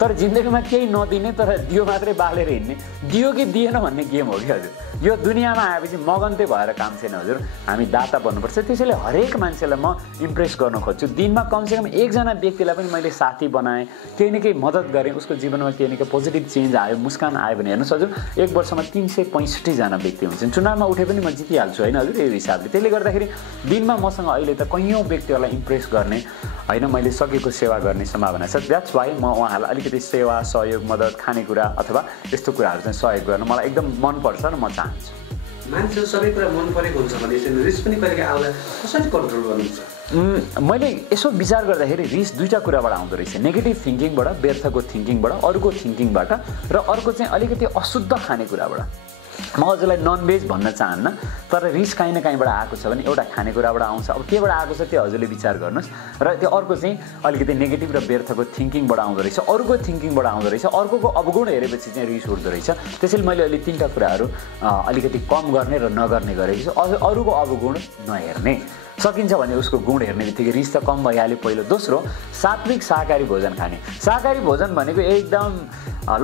तर जिन्दगीमा केही नदिने तर दियो मात्रै बालेर हिँड्ने दियो कि दिएन भन्ने गेम हो कि हजुर यो दुनियाँमा आएपछि मगन्ते भएर काम छैन हजुर हामी दाता बन्नुपर्छ त्यसैले हरेक मान्छेलाई म इम्प्रेस गर्न खोज्छु दिनमा कमसेकम एकजना व्यक्तिलाई पनि मैले साथी बनाएँ केही न केही मद्दत गरेँ उसको जीवनमा केही न केही पोजिटिभ चेन्ज आयो मुस्कान आयो भने हेर्नुहोस् हजुर एक वर्षमा 365 जना व्यक्ति हुन्छन् चुनावमा उठे पनि म जितिहाल्छु होइन हजुर यो हिसाबले त्यसले गर्दाखेरि दिनमा मसँग अहिले त कैयौँ व्यक्तिहरूलाई इम्प्रेस गर्ने होइन मैले सकेको सेवा गर्ने सम्भावना छ द्याट्स वाइ म उहाँहरूलाई अलिकति सेवा सहयोग मद्दत खानेकुरा अथवा यस्तो कुराहरू चाहिँ सहयोग गर्न मलाई एकदम मनपर्छ र म चाहन्छु मान्छेहरू सबै कुरा मन परेको हुन्छ भने चाहिँ रिस पनि कहिले आउँदा कसरी कन्ट्रोल गर्नुहुन्छ मैले यसो विचार गर्दाखेरि रिस दुईवटा कुराबाट आउँदो रहेछ नेगेटिभ थिङ्किङबाट व्यर्थको थिङ्किङबाट अर्को थिङ्किङबाट र अर्को चाहिँ अलिकति अशुद्ध खानेकुराबाट म हजुरलाई ननभेज भन्न चाहन्न तर रिस काहीँ न काहीँबाट आएको छ भने एउटा खानेकुराबाट आउँछ अब केबाट आएको छ त्यो हजुरले विचार गर्नुहोस् र त्यो अर्को चाहिँ अलिकति नेगेटिभ र व्यर्थको थिङ्किङबाट आउँदो रहेछ अर्को थिङ्किङबाट आउँदो रहेछ अर्कोको अवगुण हेरेपछि चाहिँ रिस उठ्दो रहेछ त्यसैले मैले अहिले 3टा कुराहरू अलिकति कम गर्ने र नगर्ने गरेको छु अरूको अवगुण नहेर्ने सकिन्छ भने उसको गुण हेर्ने बित्तिकै रिस त कम भइहाल्यो पहिलो दोस्रो सात्विक शाकाहारी भोजन खाने शाकाहारी भोजन भनेको एकदम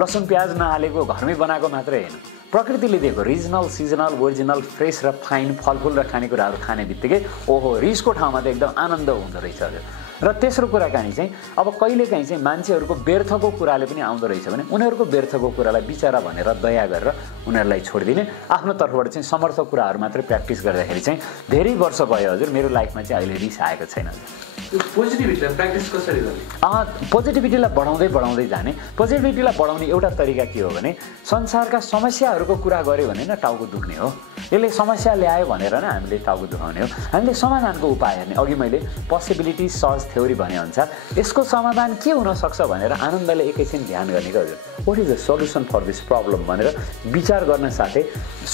लसुन प्याज नहालेको घरमै बनाएको मात्रै होइन प्रकृतिले दिएको रिजनल सिजनल ओरिजिनल फ्रेस र फाइन फलफुल र खानेकुराहरू खाने बित्तिकै ओहो रिसको ठाउँमा त एकदम आनन्द हुँदो रहेछ हजुर र तेस्रो कुराकानी चाहिँ अब कहिलेकाहीँ चाहिँ मान्छेहरूको व्यर्थको कुराले पनि आउँदो रहेछ भने उनीहरूको व्यर्थको कुरालाई बिचारा भनेर दया गरेर उनीहरूलाई छोडिदिने आफ्नो तर्फबाट चाहिँ समर्थक कुराहरू मात्रै प्र्याक्टिस गर्दाखेरि चाहिँ धेरै वर्ष भयो हजुर मेरो लाइफमा चाहिँ अहिले रिस आएको छैन पोजिटिभिटीलाई प्र्याक्टिस कसरी गर्ने पोजिटिभिटीलाई बढाउँदै जाने पोजिटिभिटीलाई बढाउने एउटा तरिका के हो भने संसारका समस्याहरूको कुरा गऱ्यो भने न टाउको दुख्ने हो यसले समस्या ल्यायो भनेर न हामीले टाउको दुखाउने हो हामीले समाधानको उपाय हेर्ने अघि मैले पोसिबिलिटी सर्च थ्योरी भनेअनुसार यसको समाधान के हुनसक्छ भनेर आनन्दले एकैछिन ध्यान गर्ने क्या हजुर what is the solution for this problem भनेर विचार गर्न साथै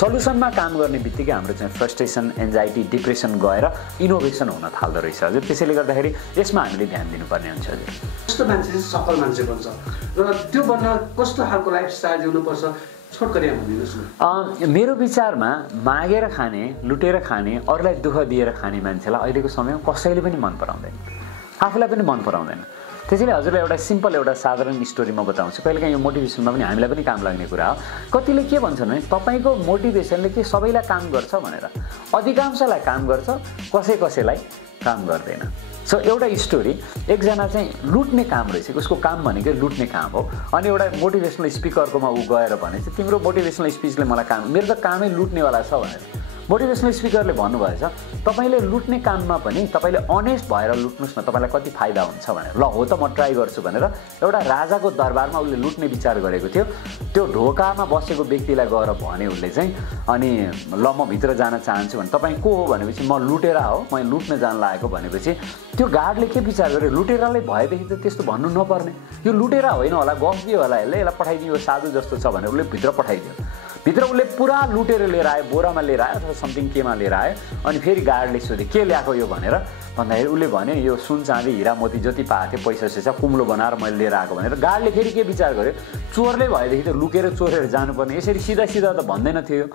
सल्युसनमा काम गर्ने बित्तिकै हाम्रो चाहिँ फ्रस्ट्रेसन एन्जाइटी डिप्रेसन गएर इनोभेसन हुन थाल्दो रहेछ हजुर त्यसैले गर्दाखेरि यसमा हामीले ध्यान दिनुपर्ने हुन्छ हजुर कस्तो मान्छे चाहिँ सफल मान्छे बन्छ र त्यो बन्न कस्तो खालको लाइफस्टाइल जिउनुपर्छ छोटकरिया भनिदिनुहोस् न मेरो विचारमा मागेर खाने लुटेर खाने अरूलाई दुःख दिएर खाने मान्छेलाई अहिलेको समयमा कसैले पनि मन पराउँदैन आफूलाई पनि मन पराउँदैन त्यसैले हजुरलाई एउटा सिम्पल एउटा साधारण स्टोरी म बताउँछु कहिलेकाहीँ यो मोटिभेसनमा पनि हामीलाई पनि काम लाग्ने कुरा हो कतिले के भन्छन् भने तपाईँको मोटिभेसनले के सबैलाई काम गर्छ भनेर अधिकांशलाई काम गर्छ कसैलाई काम गर्दैन सो एउटा स्टोरी एकजना चाहिँ लुट्ने काम रहेछ उसको काम भनेको लुट्ने काम हो अनि एउटा मोटिभेसनल स्पिकरकोमा ऊ गएर भने चाहिँ तिम्रो मोटिभेसनल स्पिचले मलाई काम मेरो त कामै लुट्नेवाला छ भनेर मोटिभेसनल स्पिकरले भन्नुभएछ तपाईँले लुट्ने काममा पनि तपाईँले अनेस्ट भएर लुट्नुहोस् न तपाईँलाई कति फाइदा हुन्छ भनेर ल हो त म ट्राई गर्छु भनेर एउटा राजाको दरबारमा उसले लुट्ने विचार गरेको थियो त्यो ढोकामा बसेको व्यक्तिलाई गएर भने उसले चाहिँ अनि ल म भित्र जान चाहन्छु भने तपाईँ को हो भनेपछि म लुटेरा हो म लुट्न जान लागेको भनेपछि त्यो गार्डले के विचार गर्यो लुटेराले भएदेखि त त्यस्तो भन्नु नपर्ने यो लुटेरा होइन होला गफ दियो होला यसलाई पठाइदियो साधु जस्तो छ भनेर उसले भित्र पठाइदियो भित्र उसले पुरा लुटेर लिएर आयो, बोरामा लिएर आयो अथवा समथिङ केमा लिएर आयो। अनि फेरि गार्डले सोध्यो के ल्याएको यो भनेर भन्दाखेरि उसले भने यो सुन चाँदी हिरा मोती जति पाएको थियो पैसा सैसा कुम्लो बनाएर मैले लिएर आएको भनेर। गार्डले फेरि के विचार गर्यो, चोरले भएदेखि त लुकेर चोरेर जानुपर्ने, यसरी सिधा सिधा त भन्दैन थियो,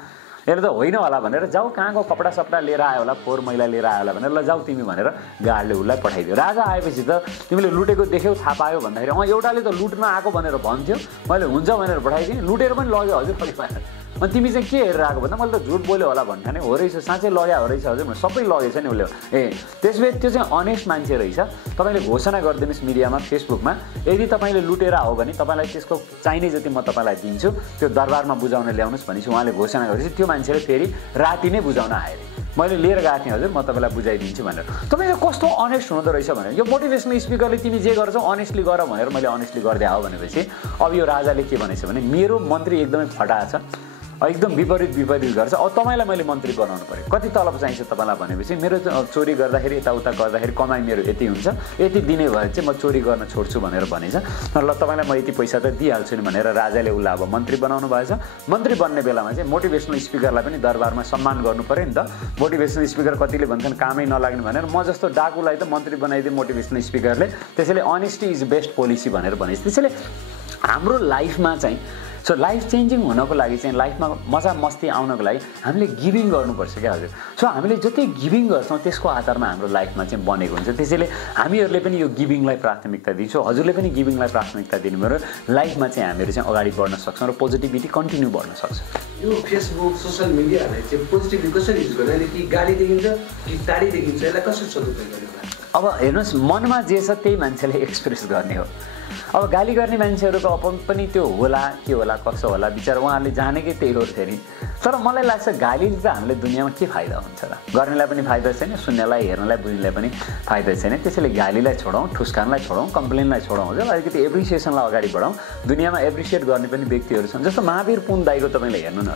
यसले त होइन होला भनेर जाऊ कहाँको कपडा सपडा लिएर आयो होला, फोहोर मैला लिएर आयो होला भनेर ल जाऊ तिमी भनेर गार्डले उसलाई पठाइदियो। राजा आएपछि त तिमीले लुटेको देख्यौ थाहा पायो भन्दाखेरि एउटाले त लुट्न आएको भनेर भन्थ्यो, मैले हुन्छ भनेर पठाइदिएँ, लुटेर पनि लग्यो हजुर परिवार। अनि तिमी चाहिँ के हेरेर आएको भन्दा मैले त झुट बोल्यो होला भन्ने हो रहेछ, साँच्चै लग्या हो रहेछ हजुर, सबै लगेछ नि उसले। त्यसपछि त्यो चाहिँ अनेस्ट मान्छे रहेछ। तपाईँले घोषणा गरिदिनुहोस् मिडियामा फेसबुकमा, यदि तपाईँले लुटेर हो भने तपाईँलाई त्यसको चाहिने जति म तपाईँलाई दिन्छु, त्यो दरबारमा बुझाउन ल्याउनुहोस् भनेपछि उहाँले घोषणा गरेपछि त्यो मान्छेले फेरि राति नै बुझाउन आयो। मैले लिएर गएको थिएँ हजुर, म तपाईँलाई बुझाइदिन्छु भनेर। तपाईँ कस्तो अनेस्ट हुँदो रहेछ भनेर, यो मोटिभेसनल स्पिकरले तिमी जे गर्छौ अनेस्टली गर भनेर मैले अनेस्टली गरिदिए हो भनेपछि अब यो राजाले के भनेछ भने मेरो मन्त्री एकदमै फटा छ, एकदम विपरीत गर्छ, अब तपाईँलाई मैले मन्त्री बनाउनु पर्यो, कति तलब चाहिन्छ तपाईँलाई भनेपछि मेरो चोरी गर्दाखेरि यताउता गर्दाखेरि कमाइ मेरो यति हुन्छ, यति दिने भए चाहिँ म चोरी गर्न छोड्छु भनेर भनेछ। ल तपाईँलाई म यति पैसा त दिइहाल्छु नि भनेर राजाले उसलाई अब मन्त्री बनाउनु भएछ। मन्त्री बन्ने बेलामा चाहिँ मोटिभेसनल स्पिकरलाई पनि दरबारमा सम्मान गर्नु पर्यो नि त। मोटिभेसनल स्पिकर कतिले भन्छन् कामै नलाग्ने भनेर, म जस्तो डाकुलाई त मन्त्री बनाइदिए मोटिभेसनल स्पिकरले, त्यसैले अनेस्टी इज बेस्ट पोलिसी भनेर भनेछ। त्यसैले हाम्रो लाइफमा चाहिँ लाइफ चेन्जिङ हुनको लागि चाहिँ लाइफमा मजा मस्ती आउनको लागि हामीले गिभिङ गर्नुपर्छ क्या हजुर। हामीले जति गिभिङ गर्छौँ त्यसको आधारमा हाम्रो लाइफमा चाहिँ बनेको हुन्छ। त्यसैले हामीहरूले पनि यो गिभिङलाई प्राथमिकता दिन्छौँ, हजुरले पनि गिभिङलाई प्राथमिकता दिनुभयो, लाइफमा चाहिँ हामीहरू चाहिँ अगाडि बढ्न सक्छौँ र पोजिटिभिटी कन्टिन्यू बढ्न सक्छ। यो फेसबुक सोसियल मिडियालाई चाहिँ पोजिटिभली कसरी युज गर्नु, अहिले कि गाली देखिन्छ कि ताडी देखिन्छ, यसलाई कसरी सदुपयोग गर्नु? अब हेर्नुहोस्, मनमा जे छ त्यही मान्छेले एक्सप्रेस गर्ने हो। अब गाली गर्ने मान्छेहरूको अपन पनि त्यो होला के होला कसो होला विचार उहाँहरूले जानेकै त्यही हो फेरि। तर मलाई लाग्छ गालीले त हामीले दुनियाँमा के फाइदा हुन्छ र, गर्नेलाई पनि फाइदा छैन, सुन्नेलाई हेर्नलाई बुझ्नेलाई पनि फाइदा छैन। त्यसैले गालीलाई छोडौँ, ठुस्कानलाई छोडौँ, कम्प्लेनलाई छोडौँ हजुर, अलिकति एप्रिसिएसनलाई अगाडि बढाउँ। दुनियाँमा एप्रिसिएट गर्ने पनि व्यक्तिहरू छन्, जस्तो महावीर पुन दाईको तपाईँले हेर्नु न,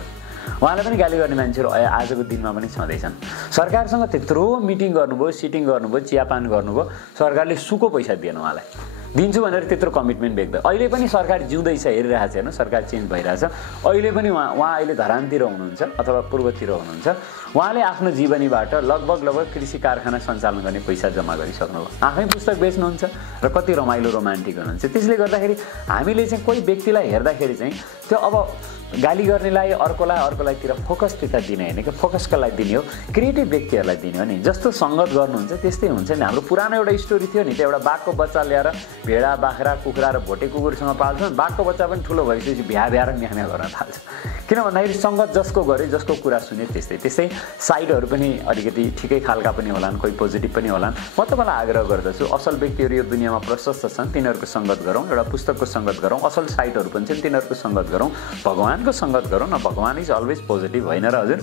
उहाँलाई पनि गाली गर्ने मान्छेहरू आजको दिनमा पनि छँदैछन्। सरकारसँग त्यत्रो मिटिङ गर्नुभयो, सिटिङ गर्नुभयो, चियापान गर्नुभयो, सरकारले सुको पैसा दिएन उहाँलाई, दिन्छु भनेर त्यत्रो कमिटमेन्ट व्यक्त। अहिले पनि सरकार जिउँदैछ, हेरिरहेको छ हेर्नु, सरकार चेन्ज भइरहेछ। अहिले पनि उहाँ अहिले धरानतिर हुनुहुन्छ अथवा पूर्वतिर हुनुहुन्छ, उहाँले आफ्नो जीवनीबाट लगभग कृषि कारखाना सञ्चालन गर्ने पैसा जम्मा गरिसक्नुभयो, आफै पुस्तक बेच्नुहुन्छ र कति रमाइलो रोमान्टिक हुनुहुन्छ। त्यसले गर्दाखेरि हामीले चाहिँ कोही व्यक्तिलाई हेर्दाखेरि चाहिँ त्यो अब गाली गर्नेलाई अर्कोलाईतिर फोकस त्यता दिने होइन कि, फोकसका लागि दिने हो, क्रिएटिभ व्यक्तिहरूलाई दिने हो नि। जस्तो सङ्गत गर्नुहुन्छ त्यस्तै हुन्छ नि। हाम्रो पुरानो एउटा स्टोरी थियो नि, त्यो एउटा बाघको बच्चा ल्याएर भेडा बाख्रा कुखुरा र भोटे कुकुरसँग पाल्छन्, बाघको बच्चा पनि ठुलो भइसकेपछि भ्याएर न्याम्या गर्न थाल्छ। किन भन्दाखेरि सङ्गत जसको गरे जसको कुरा सुने त्यस्तै साइडहरू पनि अलिकति ठिकै खालका पनि होलान्, कोही पोजिटिभ पनि होलान्। म तपाईँलाई आग्रह गर्दछु, असल व्यक्तिहरू यो दुनियाँमा प्रशस्त छन्, तिनीहरूको सङ्गत गरौँ, एउटा पुस्तकको सङ्गत गरौँ, असल साइडहरू पनि छन् तिनीहरूको सङ्गत गरौँ, भगवानको सङ्गत गरौँ न। भगवान इज अलवेज पोजिटिभ होइन र हजुर।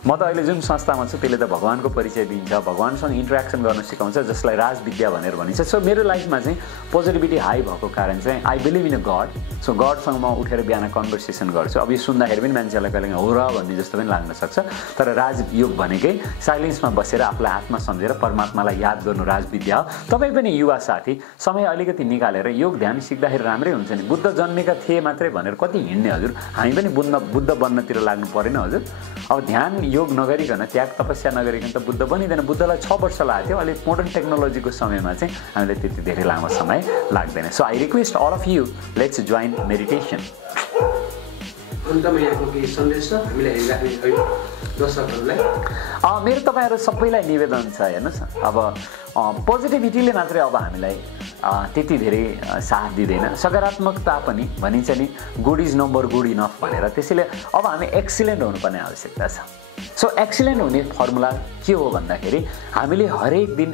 म त अहिले जुन संस्थामा छु त्यसले त भगवानको परिचय दिन्छ, भगवानसँग इन्टरेक्सन गर्न सिकाउँछ, जसलाई राजविद्या भनेर भनिन्छ। सो मेरो लाइफमा चाहिँ पोजिटिभिटी हाई भएको कारण चाहिँ I believe in a God. So गडसँग म उठेर बिहान कन्भर्सेसन गर्छु। अब यो सुन्दाखेरि पनि मान्छेलाई कहिले हो र भन्ने जस्तो पनि लाग्न सक्छ, तर राजयोग भनेकै साइलेन्समा बसेर आफूलाई आत्मा सम्झेर परमात्मालाई याद गर्नु राजविद्या हो। तपाईँ पनि युवा साथी समय अलिकति निकालेर योग ध्यान सिक्दाखेरि राम्रै हुन्छ नि। बुद्ध जन्मेका थिए मात्रै भनेर कति हिँड्ने हजुर, हामी पनि बुद्ध बन्नतिर लाग्नु परेन हजुर। अब ध्यान योग नगरिकन, त्याग तपस्या नगरिकन त बुद्ध बनिँदैन। बुद्धलाई 6 वर्ष लागेको थियो, अहिले मोडर्न टेक्नोलोजीको समयमा चाहिँ हामीले त्यति धेरै लामो समय लाग्दैन। So I request all of you, let's join meditation. अन्तमा यहाँको केही सन्देश छ हामीले हेरिराख्ने दर्शकहरूलाई? मेरो तपाईँहरू सबैलाई निवेदन छ, हेर्नुहोस् अब पोजिटिभिटीले मात्रै अब हामीलाई त्यति धेरै साथ दिँदैन, सकारात्मकता पनि भनिन्छ नि, good is number good enough भनेर। त्यसैले अब हामी एक्सिलेन्ट हुनुपर्ने आवश्यकता छ। सो एक्सिलेन्ट हुने फर्मुला के हो भन्दाखेरि हामीले हरेक दिन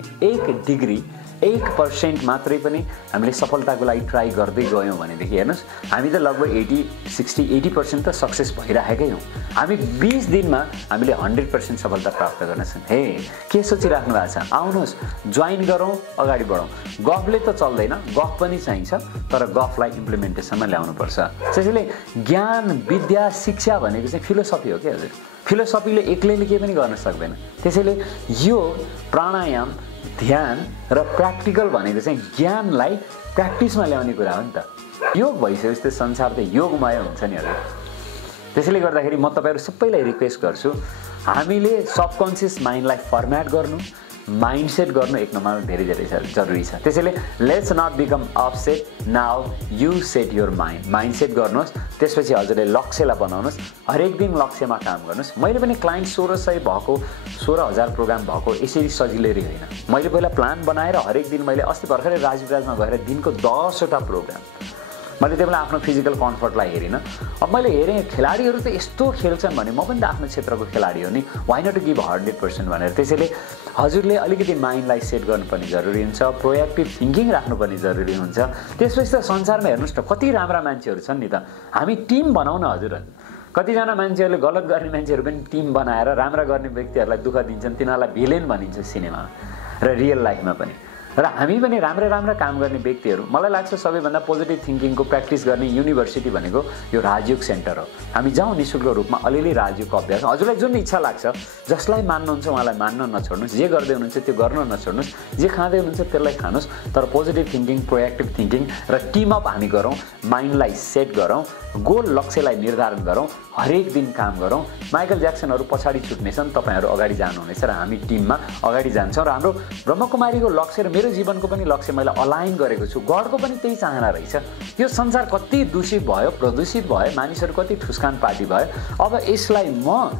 1% मात्रै पनि हामीले सफलताको लागि ट्राई गर्दै गयौँ भनेदेखि हेर्नुहोस्, हामी त लगभग 80% त सक्सेस भइराखेकै हौँ। हामी 20 दिनमा हामीले 100% सफलता प्राप्त गर्न सक्छौँ। हे के सोचिराख्नु भएको छ? आउनुहोस् जोइन गरौँ, अगाडि बढौँ। गफले त चल्दैन, गफ पनि चाहिन्छ, तर गफलाई इम्प्लिमेन्टेसनमा ल्याउनुपर्छ। त्यसैले ज्ञान विद्या शिक्षा भनेको चाहिँ फिलोसफी हो क्या हजुर। फिलोसफीले एक्लैले केही पनि गर्न सक्दैन। त्यसैले योग प्राणायाम ध्यान र प्र्याक्टिकल भनेको चाहिँ ज्ञानलाई प्र्याक्टिसमा ल्याउने कुरा हो नि त। योग भइसकेपछि त्यो संसार त योगमय हुन्छ नि हजुर। त्यसैले गर्दाखेरि म तपाईहरु सबैलाई रिक्वेस्ट गर्छु हामीले सबकन्सियस माइन्डलाई फर्म्याट गर्नु माइन्डसेट गर्नु एक नम्बर धेरै जरुरी छ त्यसैले let's not become upset now you set your mindset गर्नुहोस् त्यसपछि हजुरले लक्ष्यलाई बनाउनुहोस् हरेक दिन लक्ष्यमा काम गर्नुहोस् मैले पनि क्लाइन्ट 1600 भएको 16000 प्रोग्राम भएको यसरी सजिलै होइन मैले पहिला प्लान बनाएर हरेक दिन मैले अस्ति भर्खरै राजविराजमा गएर दिनको 10 वटा प्रोग्राम मैले त्यसलाई आफ्नो फिजिकल कम्फर्टलाई हेरिन अब मैले हेरेँ खेलाडीहरू त यस्तो खेल्छन् भने म पनि त आफ्नो क्षेत्रको खेलाडी हो नि व्हाई नट टु गिभ 100% भनेर त्यसैले हजुरले अलिकति माइन्डलाई सेट गर्नुपर्ने जरुरी हुन्छ प्रोएक्टिभ थिंकिङ राख्नुपर्ने जरुरी हुन्छ त्यसपछि त संसारमा हेर्नुस् न कति राम्रा मान्छेहरू छन् नि त हामी टिम बनाउन हजुर कतिजना मान्छेहरूले गलत गर्ने मान्छेहरू पनि टिम बनाएर राम्रा गर्ने व्यक्तिहरूलाई दुःख दिन्छन् तिनीहरूलाई भिलेन भनिन्छ सिनेमा र रियल लाइफमा पनि र हामी पनि राम्रा काम गर्ने व्यक्तिहरू मलाई लाग्छ सबैभन्दा पोजिटिभ थिंकिङको प्र्याक्टिस गर्ने युनिभर्सिटी भनेको यो राजयोग सेन्टर हो हामी जाउँ निशुल्क रूपमा अलिअलि राजयोगको अभ्यास हजुरलाई जुन इच्छा लाग्छ जसलाई मान्नुहुन्छ उहाँलाई मान्न नछोड्नुस् जे गर्दै हुनुहुन्छ त्यो गर्न नछोड्नुस् जे खाँदै हुनुहुन्छ त्यसलाई खानुस् तर पोजिटिभ थिंकिङ प्रोएक्टिभ थिंकिङ र टिम अप हामी गरौँ माइन्डलाई सेट गरौँ गोल लक्ष्यलाई निर्धारण गरौँ हरेक दिन काम गरौँ माइकल ज्याक्सनहरू पछाडी छुट्नेछन् तपाईहरु अगाडि जानुहुनेछ र हामी टिममा अगाडि जान्छौँ र हाम्रो ब्रह्मकुमारीको लक्ष्य र मेरो जीवनको पनि लक्ष्य मैले अलाइन गरेको छु गडको पनि त्यही चाहना रहेछ यो संसार कति दूषित भयो प्रदूषित भयो मानिसहरू कति ठुस्कान पार्टी भयो अब यसलाई म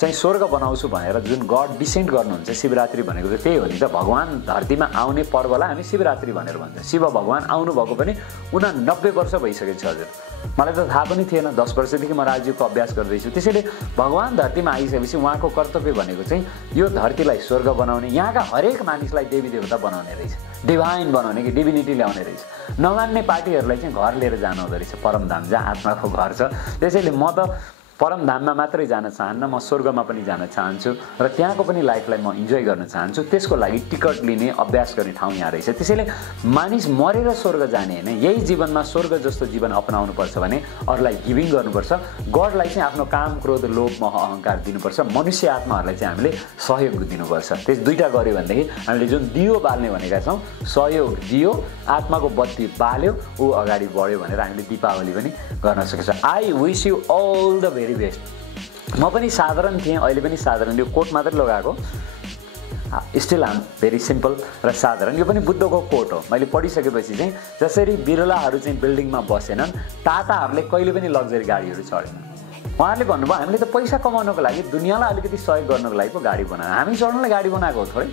चाहिँ स्वर्ग बनाउँछु भनेर जुन गड डिसेन्ड गर्नुहुन्छ शिवरात्रि भनेको त त्यही हो नि त भगवान धरतीमा आउने पर्वलाई हामी शिवरात्रि भनेर भन्छ शिव भगवान आउनु भएको पनि 89 वर्ष भइसकेको छ हजुर मलाई त थाहा पनि थिएन 10 वर्षदेखि म राजयोगको अभ्यास गर्दैछु त्यसैले भगवान धरतीमा आइसकेपछि उहाँको कर्तव्य भनेको चाहिँ यो धरतीलाई स्वर्ग बनाउने यहाँका हरेक मानिसलाई देवी देवता बनाउने रहेछ डिभाइन बनाउने कि डिभिनिटी ल्याउने रहेछ नमान्ने पार्टीहरूलाई चाहिँ घर लिएर जानु हुँदो रहेछ परमधाम जहाँ आत्माको घर छ त्यसैले म त परमधाममा मात्रै जान चाहन्न म स्वर्गमा पनि जान चाहन्छु र त्यहाँको पनि लाइफलाई म इन्जोय गर्न चाहन्छु त्यसको लागि टिकट लिने अभ्यास गर्ने ठाउँ यहाँ रहेछ त्यसैले मानिस मरेर स्वर्ग जाने हैन यही जीवनमा स्वर्ग जस्तो जीवन अपनाउनु पर्छ भने अरूलाई गिभिङ गर्नुपर्छ गडलाई चाहिँ आफ्नो काम क्रोध लोभ मोह अहंकार दिनुपर्छ मनुष्य आत्माहरूलाई चाहिँ हामीले सहयोग दिनुपर्छ त्यस दुईटा गर्यो भनेदेखि हामीले जुन दियो बाल्ने भनेका छौं सहयोग दियो आत्माको बत्ती बाल्यो ऊ अगाडि बढ्यो भनेर हामीले दीपावली पनि गर्न सक्छौं I wish you all the very best म पनि साधारण थिएँ अहिले पनि साधारण यो कोट मात्रै लगाएको स्टिल आम भेरी सिम्पल र साधारण यो पनि बुद्धको कोट हो मैले पढिसकेपछि चाहिँ जसरी बिरलाहरू चाहिँ बिल्डिङमा बसेनन् टाटाहरूले कहिले पनि लग्जरी गाडीहरू चढेन उहाँहरूले भन्नुभयो हामीले त पैसा कमाउनको लागि दुनियाँलाई अलिकति सहयोग गर्नको लागि पो गाडी बनायो हामी चढ्नलाई गाडी बनाएको हो थोरै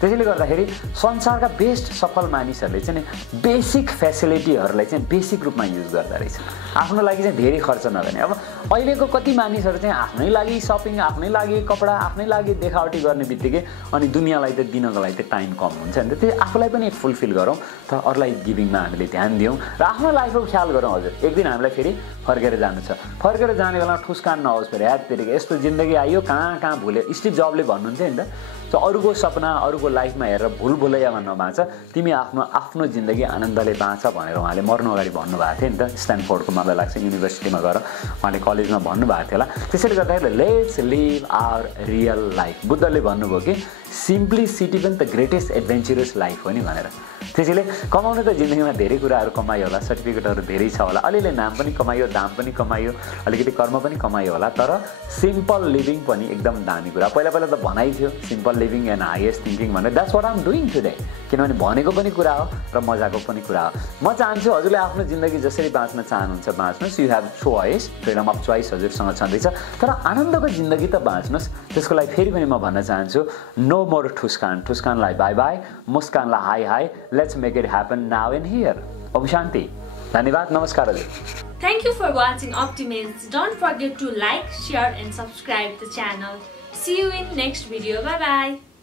त्यसैले गर्दाखेरि संसारका बेस्ट सफल मानिसहरूले चाहिँ बेसिक फ्यासिलिटीहरूलाई चाहिँ बेसिक रूपमा युज गर्दा रहेछ आफ्नो लागि चाहिँ धेरै खर्च नगर्ने अब अहिलेको कति मानिसहरू चाहिँ आफ्नै लागि सपिङ आफ्नै लागि कपडा आफ्नै लागि देखावटी गर्ने बित्तिकै अनि दुनियाँलाई त दिनको लागि त टाइम कम हुन्छ नि त त्यो आफूलाई पनि फुलफिल गरौँ त अरूलाई गिभिङमा हामीले ध्यान दियौँ र आफ्नो लाइफको ख्याल गरौँ हजुर एक दिन हामीलाई फेरि फर्केर जानु छ फर्केर जाने बेलामा ठुस्कान नहोस् फेरि याद तेरिका यस्तो जिन्दगी आयो कहाँ भुल्यो स्टिभ जबले भन्नुहुन्थ्यो नि त सो अरूको सपना अरूको लाइफमा हेरेर भुलभुलैयामा नबाँच तिमी आफ्नो जिन्दगी आनन्दले बाँच भनेर उहाँले मर्नु अगाडि भन्नुभएको थियो नि त स्ट्यानफोर्डको मलाई लाग्छ युनिभर्सिटीमा गएर उहाँले कलेजमा भन्नुभएको थियो होला त्यसैले गर्दाखेरि let's live our real life बुद्धले भन्नुभयो कि सिम्प्लिसिटी पनि त ग्रेटेस्ट एडभेन्चरस लाइफ हो नि भनेर त्यसैले कमाउनु त जिन्दगीमा धेरै कुराहरू कमायो होला सर्टिफिकेटहरू धेरै छ होला अलिअलि नाम पनि कमायो दाम पनि कमायो अलिकति कर्म पनि कमायो होला तर सिम्पल लिभिङ पनि एकदम दामी कुरा पहिला त भनाइ थियो simple living and highest thinking भनेर that's what I am doing today किनभने भनेको पनि कुरा हो र मजाको पनि कुरा हो म चाहन्छु हजुरले आफ्नो जिन्दगी जसरी बाँच्न चाहनुहुन्छ बाँच्नुहोस् you have choice freedom of choice हजुरसँग छँदैछ तर आनन्दको जिन्दगी त बाँच्नुहोस् त्यसको लागि फेरि पनि म भन्न चाहन्छु नो मोर ठुस्कानलाई बाई बाई मुस्कानलाई hi let's make it happen now and here Om शान्ति धन्यवाद नमस्कार हजुर Thank you for watching Optimists. Don't forget to like, share and subscribe the channel. See you in next video. Bye bye.